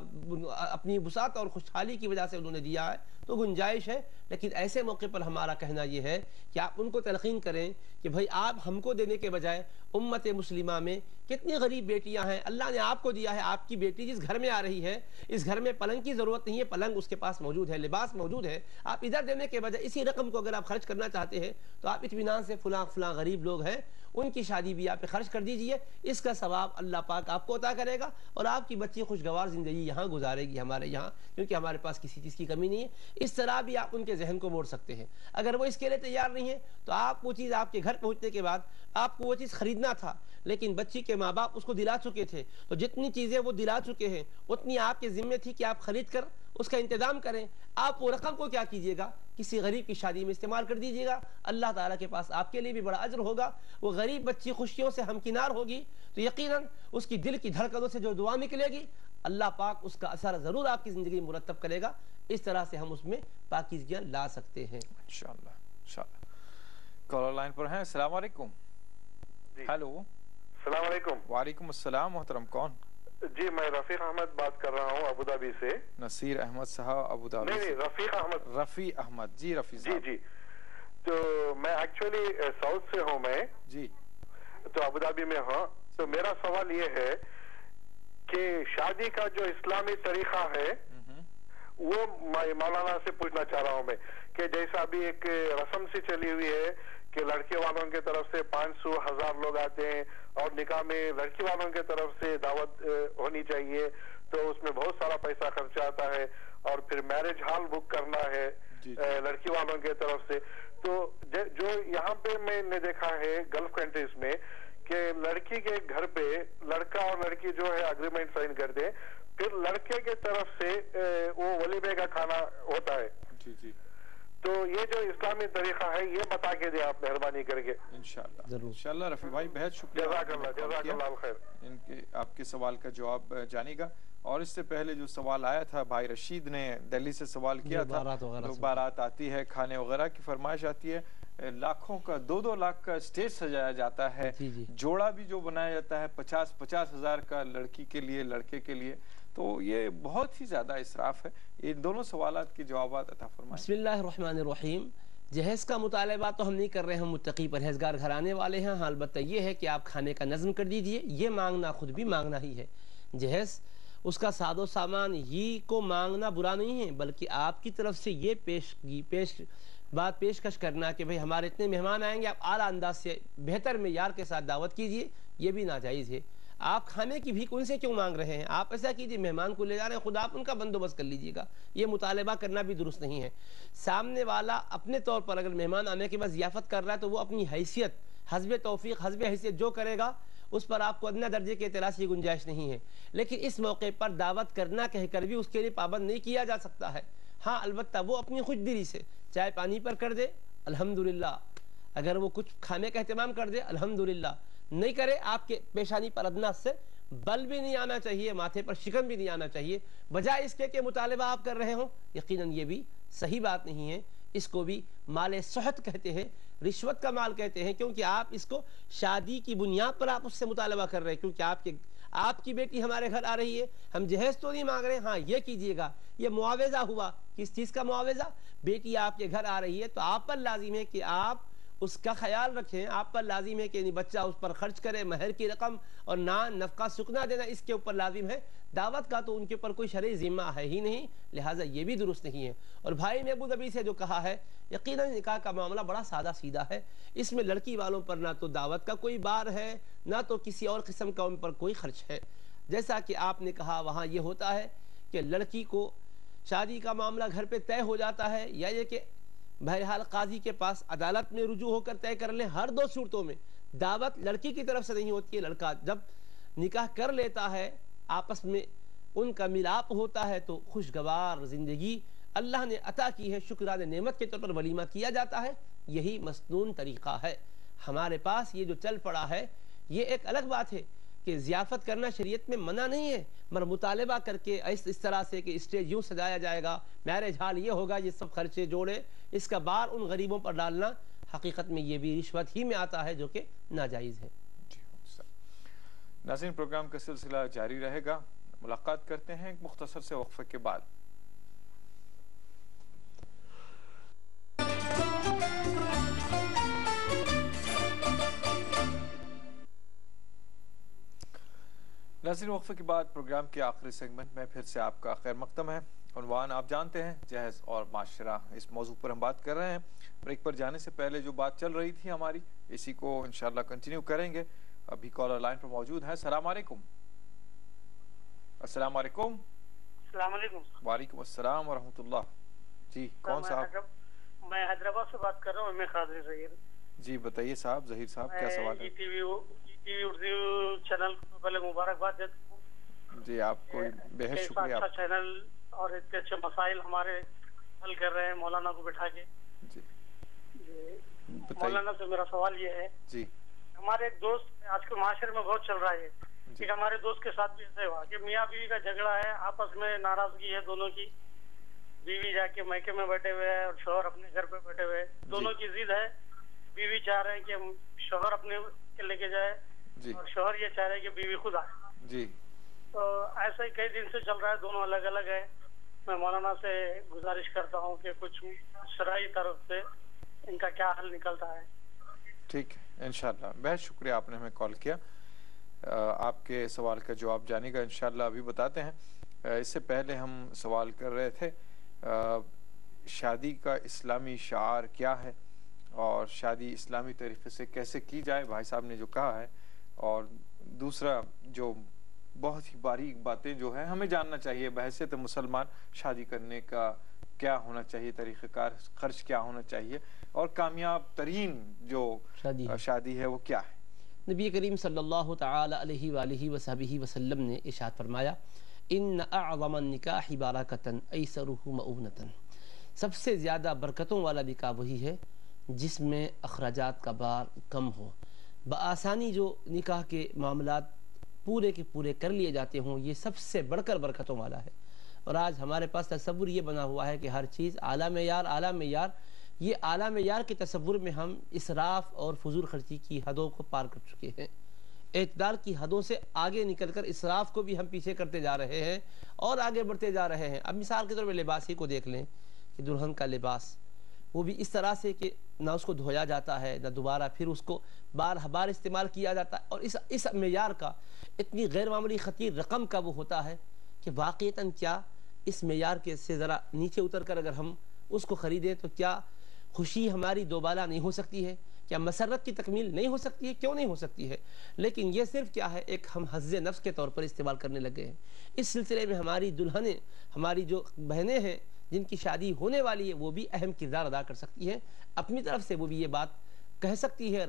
اپنی وسعت اور خوشحالی کی وجہ سے انہوں نے دیا ہے, تو گنجائش ہے. لیکن ایسے موقع پر ہمارا کہنا یہ ہے کہ آپ ان کو تلقین کریں کہ بھائی آپ ہم کو دینے کے بجائے امت مسلمہ میں کتنی غریب بیٹیاں ہیں, اللہ نے آپ کو دیا ہے, آپ کی بیٹی جس گھر میں آ رہی ہے اس گھر میں پلنگ کی ضرورت نہیں ہے, پلنگ اس کے پاس موجود ہے, لباس موجود ہے. آپ ادھر دینے کے بجائے اسی رقم کو اگر آپ خرچ کرنا چاہتے ہیں تو آپ اطمینان سے فلاں غریب لوگ ہیں ان کی شادی بھی آپ پہ خرچ کر دیجئے. اس کا ثواب اللہ پاک آپ کو عطا کرے گا, اور آپ کی بچی خوشگوار زندگی یہاں گزارے گی ہمارے یہاں, کیونکہ ہمارے پاس کسی چیز کی کمی نہیں ہے. اس طرح بھی آپ ان کے ذہن کو موڑ سکتے ہیں. اگر وہ اس کے لیے تیار نہیں ہے تو آپ وہ چیز آپ کے گھر پہنچنے کے بعد آپ کو وہ چیز خریدنا تھا لیکن بچی کے ماں باپ اس کو دلا چکے تھے, تو جتنی چیزیں وہ دلا چکے ہیں اتنی آپ کے ذمے تھی کہ آپ خرید کر اس کا انتظام کریں. آپ وہ رقم کو کیا کیجئے گا, کسی غریب کی شادی میں استعمال کر دیجئے گا, اللہ تعالیٰ کے پاس آپ کے لیے بھی بڑا اجر ہوگا. وہ غریب بچی خوشیوں سے ہمکنار ہوگی تو یقیناً اس کی دل کی دھڑکنوں سے جو دعا نکلے گی اللہ پاک اس کا اثر ضرور آپ کی زندگی میں مرتب کرے گا. اس طرح سے ہم اس میں پاکیزگیاں لا سکتے ہیں انشاءاللہ. انشاءاللہ. کالر لائن پر ہیں. السلام علیکم. ہیلو. السلام علیکم. وعلیکم السلام. محترم کون؟ جی میں رفیق احمد بات کر رہا ہوں ابوظہبی سے. نصیر احمد صاحب ابوظہبی؟ نہیں رفیق احمد. رفیع احمد. جی رفیع صاحب. جی تو میں ایکچولی ساؤتھ سے ہوں میں جی, تو ابوظہبی میں ہوں. تو میرا سوال یہ ہے کہ شادی کا جو اسلامی طریقہ ہے وہ مولانا سے پوچھنا چاہ رہا ہوں میں کہ جیسا ابھی ایک رسم سی چلی ہوئی ہے کہ لڑکے والوں کی طرف سے 500,000 لوگ آتے ہیں اور نکاح میں لڑکی والوں کی طرف سے دعوت ہونی چاہیے, تو اس میں بہت سارا پیسہ خرچہ آتا ہے اور پھر میرج ہال بک کرنا ہے لڑکی والوں کی طرف سے. تو جو یہاں پہ میں نے دیکھا ہے گلف کنٹریز میں کہ لڑکی کے گھر پہ لڑکا اور لڑکی جو ہے اگریمنٹ سائن کر دیں, پھر لڑکے کے طرف سے وہ ولیمے کا کھانا ہوتا ہے. جی جی. تو یہ جو اسلامی طریقہ ہے یہ بتا کے دیں آپ مہربانی کر کے. انشاءاللہ. انشاءاللہ رفیع بھائی بہت شکریہ. جزاک اللہ خیر. آپ کے سوال کا جواب جانے گا. اور اس سے پہلے جو سوال آیا تھا بھائی رشید نے دہلی سے سوال کیا تھا, بارات آتی ہے, کھانے وغیرہ کی فرمائش آتی ہے, لاکھوں کا 2-2 لاکھ کا اسٹیج سجایا جاتا ہے, جوڑا بھی جو بنایا جاتا ہے 50-50 ہزار کا لڑکی کے لیے لڑکے کے لیے, تو یہ بہت ہی زیادہ اسراف ہے. ان دونوں سوالات کے جوابات عطا فرمائیں. بسم اللہ الرحمن الرحیم. جہیز کا مطالبہ تو ہم نہیں کر رہے ہیں, ہم متقی پرہیزگار گھرانے والے ہیں. ہاں البتہ یہ ہے کہ آپ کھانے کا نظم کر دیجئے, یہ مانگنا خود بھی مانگنا ہی ہے. جہیز اس کا ساد و سامان ہی کو مانگنا برا نہیں ہے, بلکہ آپ کی طرف سے یہ پیشکش کرنا کہ بھئی ہمارے اتنے مہمان آئیں گے, آپ اعلیٰ انداز سے بہتر معیار کے ساتھ دعوت کیجئے, یہ بھی ناجائز ہے. آپ کھانے کی بھیک ان سے کیوں مانگ رہے ہیں؟ آپ ایسا کیجئے, مہمان کو لے جا رہے ہیں, خود آپ ان کا بندوبست کر لیجئے گا. یہ مطالبہ کرنا بھی درست نہیں ہے. سامنے والا اپنے طور پر اگر مہمان آنے کے بعد ضیافت کر رہا ہے تو وہ اپنی حیثیت حسب توفیق حسب حیثیت جو کرے گا اس پر آپ کو ادنیٰ درجے کے اعتراض کی گنجائش نہیں ہے. لیکن اس موقع پر دعوت کرنا کہہ کر بھی اس کے لیے پابند نہیں کیا جا سکتا ہے. ہاں البتہ وہ اپنی خوش دلی سے چائے پانی پر کر دے الحمدللہ, اگر وہ کچھ کھانے کا اہتمام کر دے الحمدللہ, نہیں کرے آپ کے پیشانی پر ادنیٰ سے بل بھی نہیں آنا چاہیے, ماتھے پر شکن بھی نہیں آنا چاہیے, بجائے اس کے کہ مطالبہ آپ کر رہے ہوں. یقیناً یہ بھی صحیح بات نہیں ہے. اس کو بھی مال سحت کہتے ہیں, رشوت کا مال کہتے ہیں, کیونکہ آپ اس کو شادی کی بنیاد پر آپ اس سے مطالبہ کر رہے ہیں, کیونکہ آپ کی بیٹی ہمارے گھر آ رہی ہے, ہم جہیز تو نہیں مانگ رہے. ہاں یہ کیجئے گا, یہ معاوضہ ہوا. کس چیز کا معاوضہ؟ بیٹی آپ کے گھر آ رہی ہے تو آپ پر لازم ہے کہ آپ اس کا خیال رکھیں, آپ پر لازم ہے کہ بچہ اس پر خرچ کرے, مہر کی رقم اور نفقہ سکنا دینا اس کے اوپر لازم ہے. دعوت کا تو ان کے اوپر کوئی شرعی ذمہ ہے ہی نہیں, لہٰذا یہ بھی درست نہیں ہے. اور بھائی نے ابوظہبی سے جو کہا ہے, یقیناً نکاح کا معاملہ بڑا سادہ سیدھا ہے. اس میں لڑکی والوں پر نہ تو دعوت کا کوئی بار ہے, نہ تو کسی اور قسم کا ان پر کوئی خرچ ہے. جیسا کہ آپ نے کہا وہاں یہ ہوتا ہے کہ لڑکی کو شادی کا معاملہ گھر پہ طے ہو جاتا ہے, یا یہ کہ بہرحال قاضی کے پاس عدالت میں رجوع ہو کر طے کر لیں. ہر دو صورتوں میں دعوت لڑکی کی طرف سے نہیں ہوتی ہے. لڑکا جب نکاح کر لیتا ہے, آپس میں ان کا ملاپ ہوتا ہے, تو خوشگوار زندگی اللہ نے عطا کی ہے, شکران نعمت کے طور پر ولیمہ کیا جاتا ہے. یہی مسنون طریقہ ہے. ہمارے پاس یہ جو چل پڑا ہے یہ ایک الگ بات ہے کہ ضیافت کرنا شریعت میں منع نہیں ہے, مگر مطالبہ کر کے اس طرح سے کہ اسٹیج یوں سجایا جائے گا, میرج ہال یہ ہوگا, یہ سب خرچے جوڑے, اس کا بار ان غریبوں پر ڈالنا حقیقت میں یہ بھی رشوت ہی میں آتا ہے, جو کہ ناجائز ہے. ناظرین پروگرام کا سلسلہ جاری رہے گا. ملاقات کرتے ہیں ایک مختصر سے وقفے کے بعد. ناظرین وقفے کے بعد پروگرام کے آخری سیگمنٹ میں پھر سے آپ کا خیر مقدم ہے. عنوان آپ جانتے ہیں, جہیز اور معاشرہ. اس موضوع پر ہم بات کر رہے ہیں. بریک پر جانے سے پہلے جو بات چل رہی تھی ہماری, اسی کو انشاءاللہ کنٹینیو کریں گے. ابھی کالر لائن پر موجود ہے. السلام علیکم. السلام علیکم. السلام علیکم. وعلیکم السلام ورحمۃ اللہ. جی کون صاحب؟ میں حیدرآباد سے بات کر رہا ہوں، میں قادری ظہیر. جی بتائیے صاحب، ظہیر صاحب کیا سوال ہے؟ E T V Urdu channel کو پہلے مبارکباد دیتا ہوں. جی آپ کو بہت شکریہ. اچھا چینل اور اتنے اچھے مسائل ہمارے حل کر رہے ہیں مولانا کو بٹھا کے. جی مولانا سے میرا سوال یہ ہے، جی ہمارے ایک دوست آج کل معاشرے میں بہت چل رہا ہے کہ ہمارے دوست کے ساتھ بھی ایسا ہوا کہ میاں بیوی کا جھگڑا ہے، آپس میں ناراضگی ہے دونوں کی، بیوی جا کے میکے میں بیٹھے ہوئے ہے اور شوہر اپنے گھر پہ بیٹھے ہوئے، دونوں کی ضد ہے. بیوی چاہ رہے ہیں کہ شوہر اپنے کے لے کے جائے اور شوہر یہ چاہ رہے ہیں کہ بیوی خود آئے. جی تو ایسا ہی کئی دن سے چل رہا ہے، دونوں الگ الگ ہے. میں مولانا سے گزارش کرتا ہوں کہ کچھ شرعی طرف سے ان کا کیا حل نکلتا ہے. ٹھیک ہے انشاءاللہ. بہت شکریہ آپ نے ہمیں کال کیا. آپ کے سوال کا جواب جانے گا انشاءاللہ ابھی بتاتے ہیں. اس سے پہلے ہم سوال کر رہے تھے شادی کا اسلامی شعار کیا ہے اور شادی اسلامی طریقے سے کیسے کی جائے، بھائی صاحب نے جو کہا ہے. اور دوسرا جو بہت ہی باریک باتیں جو ہیں ہمیں جاننا چاہیے بحیثیت مسلمان، شادی کرنے کا کیا ہونا چاہیے طریقہ کار، خرچ کیا ہونا چاہیے اور کامیاب ترین جو شادی ہے وہ کیا ہے. نبی کریم صلی اللہ تعالی علیہ وآلہ وصحبہ وسلم نے ارشاد فرمایا ان اعظم النکاح برکۃ ایسرہ مؤونۃ. سب سے زیادہ برکتوں والا نکاح وہی ہے جس میں اخراجات کا بار کم ہو، بآسانی جو نکاح کے معاملات پورے کے پورے کر لیے جاتے ہوں، یہ سب سے بڑھ کر برکتوں والا ہے. اور آج ہمارے پاس تصور یہ بنا ہوا ہے کہ ہر چیز اعلیٰ معیار اعلیٰ معیار. یہ اعلیٰ معیار کے تصور میں ہم اسراف اور فضول خرچی کی حدوں کو پار کر چکے ہیں. اعتدال کی حدوں سے آگے نکل کر اسراف کو بھی ہم پیچھے کرتے جا رہے ہیں اور آگے بڑھتے جا رہے ہیں. اب مثال کے طور پہ لباس ہی کو دیکھ لیں کہ دلہن کا لباس وہ بھی اس طرح سے کہ نہ اس کو دھویا جاتا ہے نہ دوبارہ پھر اس کو بار بار استعمال کیا جاتا ہے. اور اس معیار کا اتنی غیر معمولی خطیر رقم کا وہ ہوتا ہے کہ واقعتاً کیا اس معیار کے سے ذرا نیچے اتر کر اگر ہم اس کو خریدیں تو کیا خوشی ہماری دوبالا نہیں ہو سکتی ہے؟ کیا مسرت کی تکمیل نہیں ہو سکتی ہے؟ کیوں نہیں ہو سکتی ہے؟ لیکن یہ صرف کیا ہے، ایک ہم حظ نفس کے طور پر استعمال کرنے لگے ہیں. اس سلسلے میں ہماری دلہنیں، ہماری جو بہنیں ہیں جن کی شادی ہونے والی ہے، وہ بھی اہم کردار ادا کر سکتی ہیں. اپنی طرف سے وہ بھی یہ بات کہہ سکتی ہے،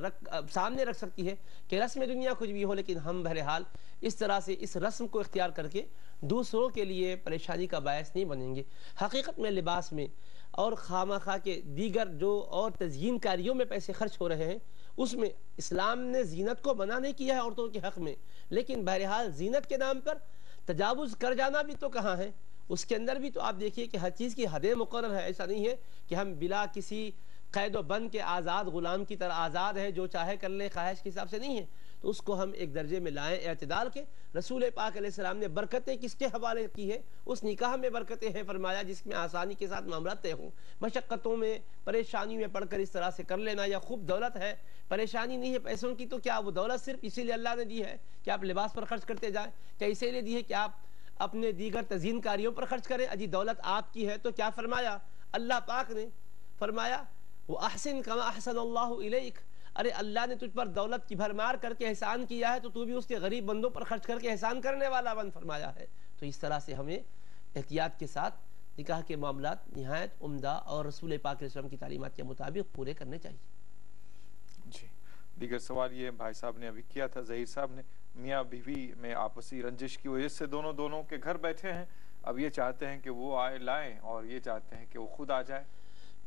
سامنے رکھ سکتی ہے کہ رسم دنیا کچھ بھی ہو لیکن ہم بہرحال اس طرح سے اس رسم کو اختیار کر کے دوسروں کے لیے پریشانی کا باعث نہیں بنیں گے. حقیقت میں لباس میں اور خواہ کے دیگر جو اور تزئین کاریوں میں پیسے خرچ ہو رہے ہیں، اس میں اسلام نے زینت کو منع نہیں کیا ہے عورتوں کے حق میں، لیکن بہرحال زینت کے نام پر تجاوز کر جانا بھی تو کہاں ہے. اس کے اندر بھی تو آپ دیکھیے کہ ہر چیز کی حدیں مقرر ہے. ایسا نہیں ہے کہ ہم بلا کسی قید و بند کے آزاد غلام کی طرح آزاد ہے، جو چاہے کر لے، خواہش کے حساب سے نہیں ہے. تو اس کو ہم ایک درجے میں لائیں اعتدال کے. رسول پاک علیہ السلام نے برکتیں کس کے حوالے کی ہے؟ اس نکاح میں برکتیں ہیں فرمایا جس میں آسانی کے ساتھ معاملات طے ہوں. مشقتوں میں پریشانیوں میں پڑھ کر اس طرح سے کر لینا، یا خوب دولت ہے پریشانی نہیں ہے پیسوں کی، تو کیا وہ دولت صرف اسی لیے اللہ نے دی ہے کہ آپ لباس پر خرچ کرتے جائیں؟ کیا اسی لیے دی ہے کہ آپ اپنے دیگر تزئین کاریوں پر خرچ کریں؟ اجی دولت آپ کی ہے تو کیا فرمایا اللہ پاک نے؟ فرمایا وَأَحْسِن كَمَا أَحْسَنَ اللَّهُ إِلَيْكَ. ارے اللہ نے تجھ پر دولت کی بھرمار کر کے احسان کیا ہے تو تو بھی اس کے غریب بندوں پر خرچ کر کے احسان کرنے والا بن فرمایا ہے. تو اس طرح سے ہمیں احتیاط کے ساتھ نکاح کے معاملات نہایت عمدہ اور رسول پاک علیہ السلام کی تعلیمات کے مطابق پورے کرنے چاہیے. جی دیگر سوال یہ بھائی صاحب نے ابھی کیا تھا، ظہیر صاحب نے، میاں بیوی میں آپسی رنجش کی وجہ سے دونوں کے گھر بیٹھے ہیں، اب یہ چاہتے ہیں کہ وہ آئے لائیں اور یہ چاہتے ہیں کہ وہ خود آ جائے.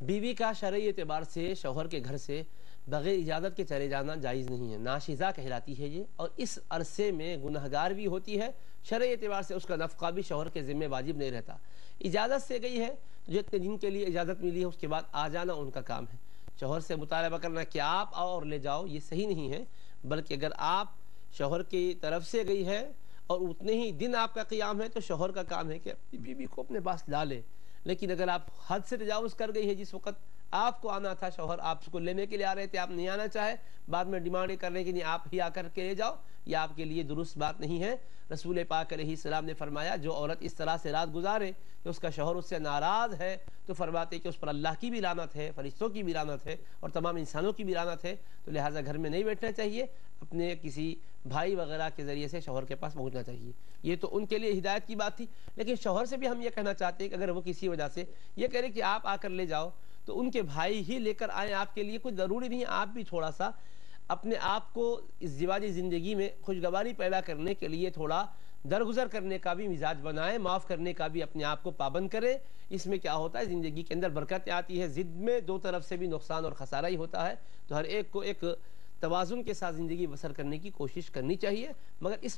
بیوی کا شرعی اعتبار سے شوہر کے گھر سے بغیر اجازت کے چلے جانا جائز نہیں ہے، ناشزہ کہلاتی ہے یہ، اور اس عرصے میں گنہگار بھی ہوتی ہے. شرعی اعتبار سے اس کا نفقہ بھی شوہر کے ذمہ واجب نہیں رہتا. اجازت سے گئی ہے تو جتنے دن کے لیے اجازت ملی ہے اس کے بعد آ جانا ان کا کام ہے. شوہر سے مطالبہ کرنا کہ آپ آؤ اور لے جاؤ یہ صحیح نہیں ہے، بلکہ اگر آپ شوہر کی طرف سے گئی ہے اور اتنے ہی دن آپ کا قیام ہے تو شوہر کا کام ہے کہ اپنی بیوی کو اپنے پاس لا لے. لیکن اگر آپ حد سے تجاوز کر گئی ہے، جس وقت آپ کو آنا تھا، شوہر آپ کو لینے کے لیے آ رہے تھے، آپ نہیں آنا چاہے، بعد میں ڈیمانڈ کرنے کے لیے آپ ہی آ کر کے لے جاؤ، یہ آپ کے لیے درست بات نہیں ہے. رسول پاک علیہ السلام نے فرمایا جو عورت اس طرح سے رات گزارے کہ اس کا شوہر اس سے ناراض ہے تو فرماتے کہ اس پر اللہ کی بھی لعنت ہے، فرشتوں کی بھی لعنت ہے اور تمام انسانوں کی بھی لعنت ہے. تو لہٰذا گھر میں نہیں بیٹھنا چاہیے، اپنے کسی بھائی وغیرہ کے ذریعے سے شوہر کے پاس پہنچنا چاہیے. یہ تو ان کے لیے ہدایت کی بات تھی. لیکن شوہر سے بھی ہم یہ کہنا چاہتے ہیں کہ اگر وہ کسی وجہ سے یہ کہہ رہے کہ آپ آ کر لے جاؤ تو ان کے بھائی ہی لے کر آئیں آپ کے لیے. کوئی ضروری نہیں ہے آپ بھی تھوڑا سا اپنے آپ کو اس زواجی زندگی میں خوشگواری پیدا کرنے کے لیے تھوڑا درگزر کرنے کا بھی مزاج بنائیں, معاف کرنے کا بھی اپنے آپ کو پابند کریں. اس میں کیا ہوتا ہے, زندگی کے اندر برکت آتی ہے. ضد میں دو طرف سے بھی نقصان اور خسارہ ہی ہوتا ہے, تو ہر ایک کو ایک توازن کے ساتھ زندگی بسر کرنے کی کوشش کرنی چاہیے. مگر اس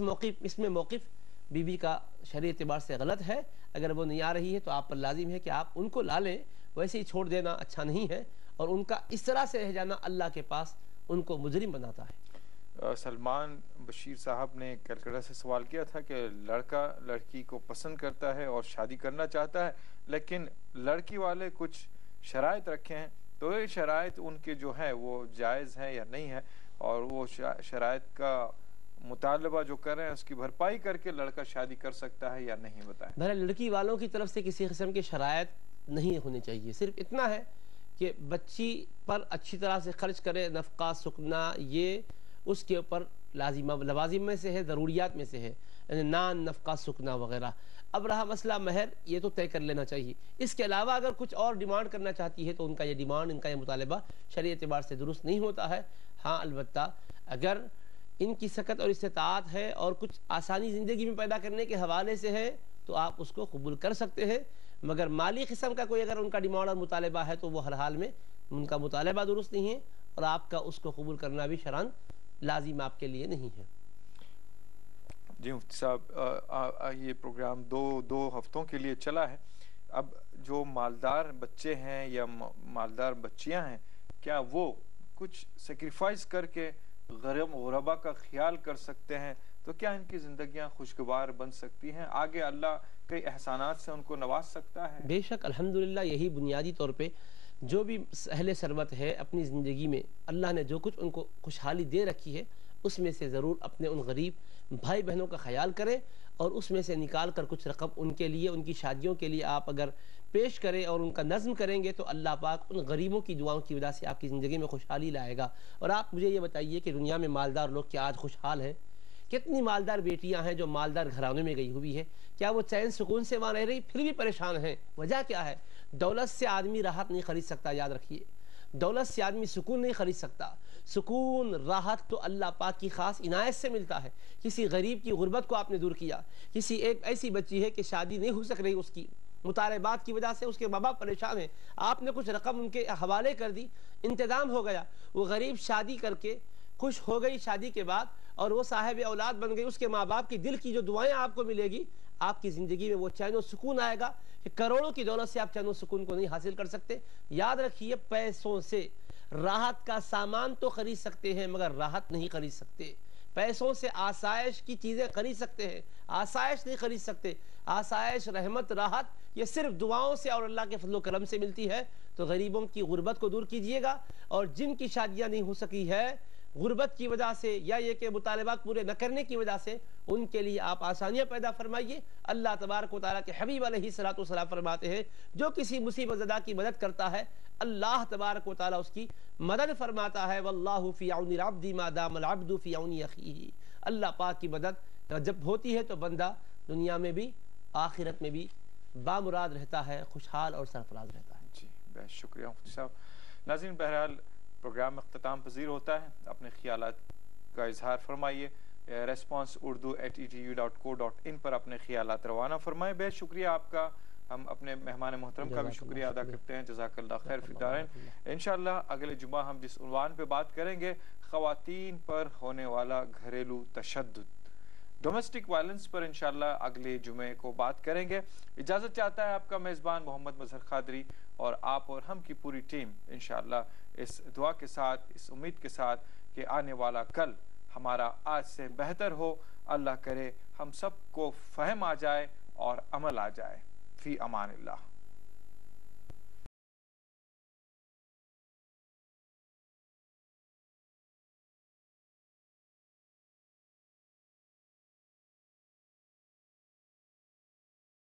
میں موقف بی بی کا شرعی اعتبار سے غلط ہے. اگر وہ نہیں آ رہی ہے تو آپ پر لازم ہے کہ آپ ان کو لا لیں, ویسے ہی چھوڑ دینا اچھا نہیں ہے, اور ان کا اس طرح سے رہ جانا اللہ کے پاس ان کو مجرم بناتا ہے. سلمان بشیر صاحب نے کلکتہ سے سوال کیا تھا کہ لڑکا لڑکی کو پسند کرتا ہے اور شادی کرنا چاہتا ہے, لیکن لڑکی والے کچھ شرائط رکھے ہیں, تو یہ شرائط ان کے جو ہیں وہ جائز ہیں یا نہیں ہے, اور وہ شرائط کا مطالبہ جو کر رہے ہیں اس کی بھرپائی کر کے لڑکا شادی کر سکتا ہے یا نہیں, بتائیں. بہرحال لڑکی والوں کی طرف سے کسی قسم کی شرائط نہیں ہونی چاہیے. صرف اتنا ہے کہ بچی پر اچھی طرح سے خرچ کرے, نفقہ سکنا یہ اس کے اوپر لوازم میں سے ہے, ضروریات میں سے ہے, یعنی نان, نفقہ سکنا وغیرہ. اب رہا مسئلہ مہر, یہ تو طے کر لینا چاہیے. اس کے علاوہ اگر کچھ اور ڈیمانڈ کرنا چاہتی ہے تو ان کا یہ ڈیمانڈ, ان کا یہ مطالبہ شرعی اعتبار سے درست نہیں ہوتا ہے. ہاں البتہ اگر ان کی سکت اور استطاعت ہے اور کچھ آسانی زندگی میں پیدا کرنے کے حوالے سے ہے تو آپ اس کو قبول کر سکتے ہیں. مگر مالی قسم کا کوئی اگر ان کا ڈیمانڈ اور مطالبہ ہے تو وہ ہر حال میں ان کا مطالبہ درست نہیں ہے, اور آپ کا اس کو قبول کرنا بھی شرعاً لازم آپ کے لیے نہیں ہے. جی مفتی صاحب, یہ پروگرام دو ہفتوں کے لیے چلا ہے. اب جو مالدار بچے ہیں یا مالدار بچیاں ہیں, کیا وہ کچھ سیکریفائز کر کے غربا کا خیال کر سکتے ہیں, تو کیا ان کی زندگیاں خوشگوار بن سکتی ہیں؟ آگے اللہ کئی احسانات سے ان کو نواز سکتا ہے. بے شک الحمدللہ, یہی بنیادی طور پہ جو بھی اہل ثروت ہے اپنی زندگی میں اللہ نے جو کچھ ان کو خوشحالی دے رکھی ہے اس میں سے ضرور اپنے ان غریب بھائی بہنوں کا خیال کریں, اور اس میں سے نکال کر کچھ رقم ان کے لیے, ان کی شادیوں کے لیے آپ اگر پیش کریں اور ان کا نظم کریں گے تو اللہ پاک ان غریبوں کی دعاؤں کی وجہ سے آپ کی زندگی میں خوشحالی لائے گا. اور آپ مجھے یہ بتائیے کہ دنیا میں مالدار لوگ کیا آج خوشحال ہیں؟ کتنی مالدار بیٹیاں ہیں جو مالدار گھرانوں میں گئی ہوئی ہے, کیا وہ چین سکون سے وہاں رہ رہی؟ پھر بھی پریشان ہیں. وجہ کیا ہے؟ دولت سے آدمی راحت نہیں خرید سکتا, یاد رکھیے. دولت سے آدمی سکون نہیں خرید سکتا. سکون, راحت تو اللہ پاک کی خاص عنایت سے ملتا ہے. کسی غریب کی غربت کو آپ نے دور کیا, کسی ایک ایسی بچی ہے کہ شادی نہیں ہو سک رہی, اس کی مطالبات کی وجہ سے اس کے ماں باپ پریشان ہیں, آپ نے کچھ رقم ان کے حوالے کر دی, انتظام ہو گیا, وہ غریب شادی کر کے خوش ہو گئی شادی کے بعد, اور وہ صاحب اولاد بن گئی. اس کے ماں باپ کی دل کی جو دعائیں آپ کو ملے گی, آپ کی زندگی میں وہ چین و سکون آئے گا کہ کروڑوں کی دولت سے آپ چین و سکون کو نہیں حاصل کر سکتے. یاد رکھیے, پیسوں سے راحت کا سامان تو خرید سکتے ہیں مگر راحت نہیں خرید سکتے. پیسوں سے آسائش کی چیزیں خرید سکتے ہیں, آسائش نہیں خرید سکتے. آسائش, رحمت, راحت یہ صرف دعاؤں سے اور اللہ کے فضل و کرم سے ملتی ہے. تو غریبوں کی غربت کو دور کیجئے گا, اور جن کی شادیاں نہیں ہو سکی ہے غربت کی وجہ سے یا یہ کہ مطالبات پورے نہ کرنے کی وجہ سے, ان کے لیے آپ آسانیاں پیدا فرمائیے. اللہ تبارک و تعالیٰ کے حبیب علیہ الصلوۃ والسلام فرماتے ہیں, جو کسی مصیبت زدہ کی مدد کرتا ہے اللہ تبارک و تعالیٰ اس کی مدد فرماتا ہے. واللہ فی عون العبد ما دام العبد فی عون اخیہ. اللہ پاک کی مدد جب ہوتی ہے تو بندہ دنیا میں بھی آخرت میں بھی بامراد رہتا ہے, خوشحال اور سرفراز رہتا ہے. جی بہت شکریہ مفتی صاحب. ناظرین, بہرحال پروگرام اختتام پذیر ہوتا ہے. اپنے خیالات کا اظہار فرمائیے. response.urdu@edu.co.in پر اپنے خیالات روانہ فرمائیں. بہت شکریہ آپ کا. ہم اپنے مہمان محترم کا بھی شکریہ ادا کرتے ہیں. جزاک اللہ خیر فی الدارین. انشاءاللہ اگلے جمعہ ہم جس عنوان پہ بات کریں گے, خواتین پر ہونے والا گھریلو تشدد, ڈومیسٹک وائلنس پر انشاءاللہ اگلے جمعے کو بات کریں گے. اجازت چاہتا ہے آپ کا میزبان محمد مظہر قادری, اور آپ اور ہم کی پوری ٹیم انشاءاللہ اس دعا کے ساتھ, اس امید کے ساتھ کہ آنے والا کل ہمارا آج سے بہتر ہو. اللہ کرے ہم سب کو فہم آ جائے اور عمل آ جائے. فی امان اللہ.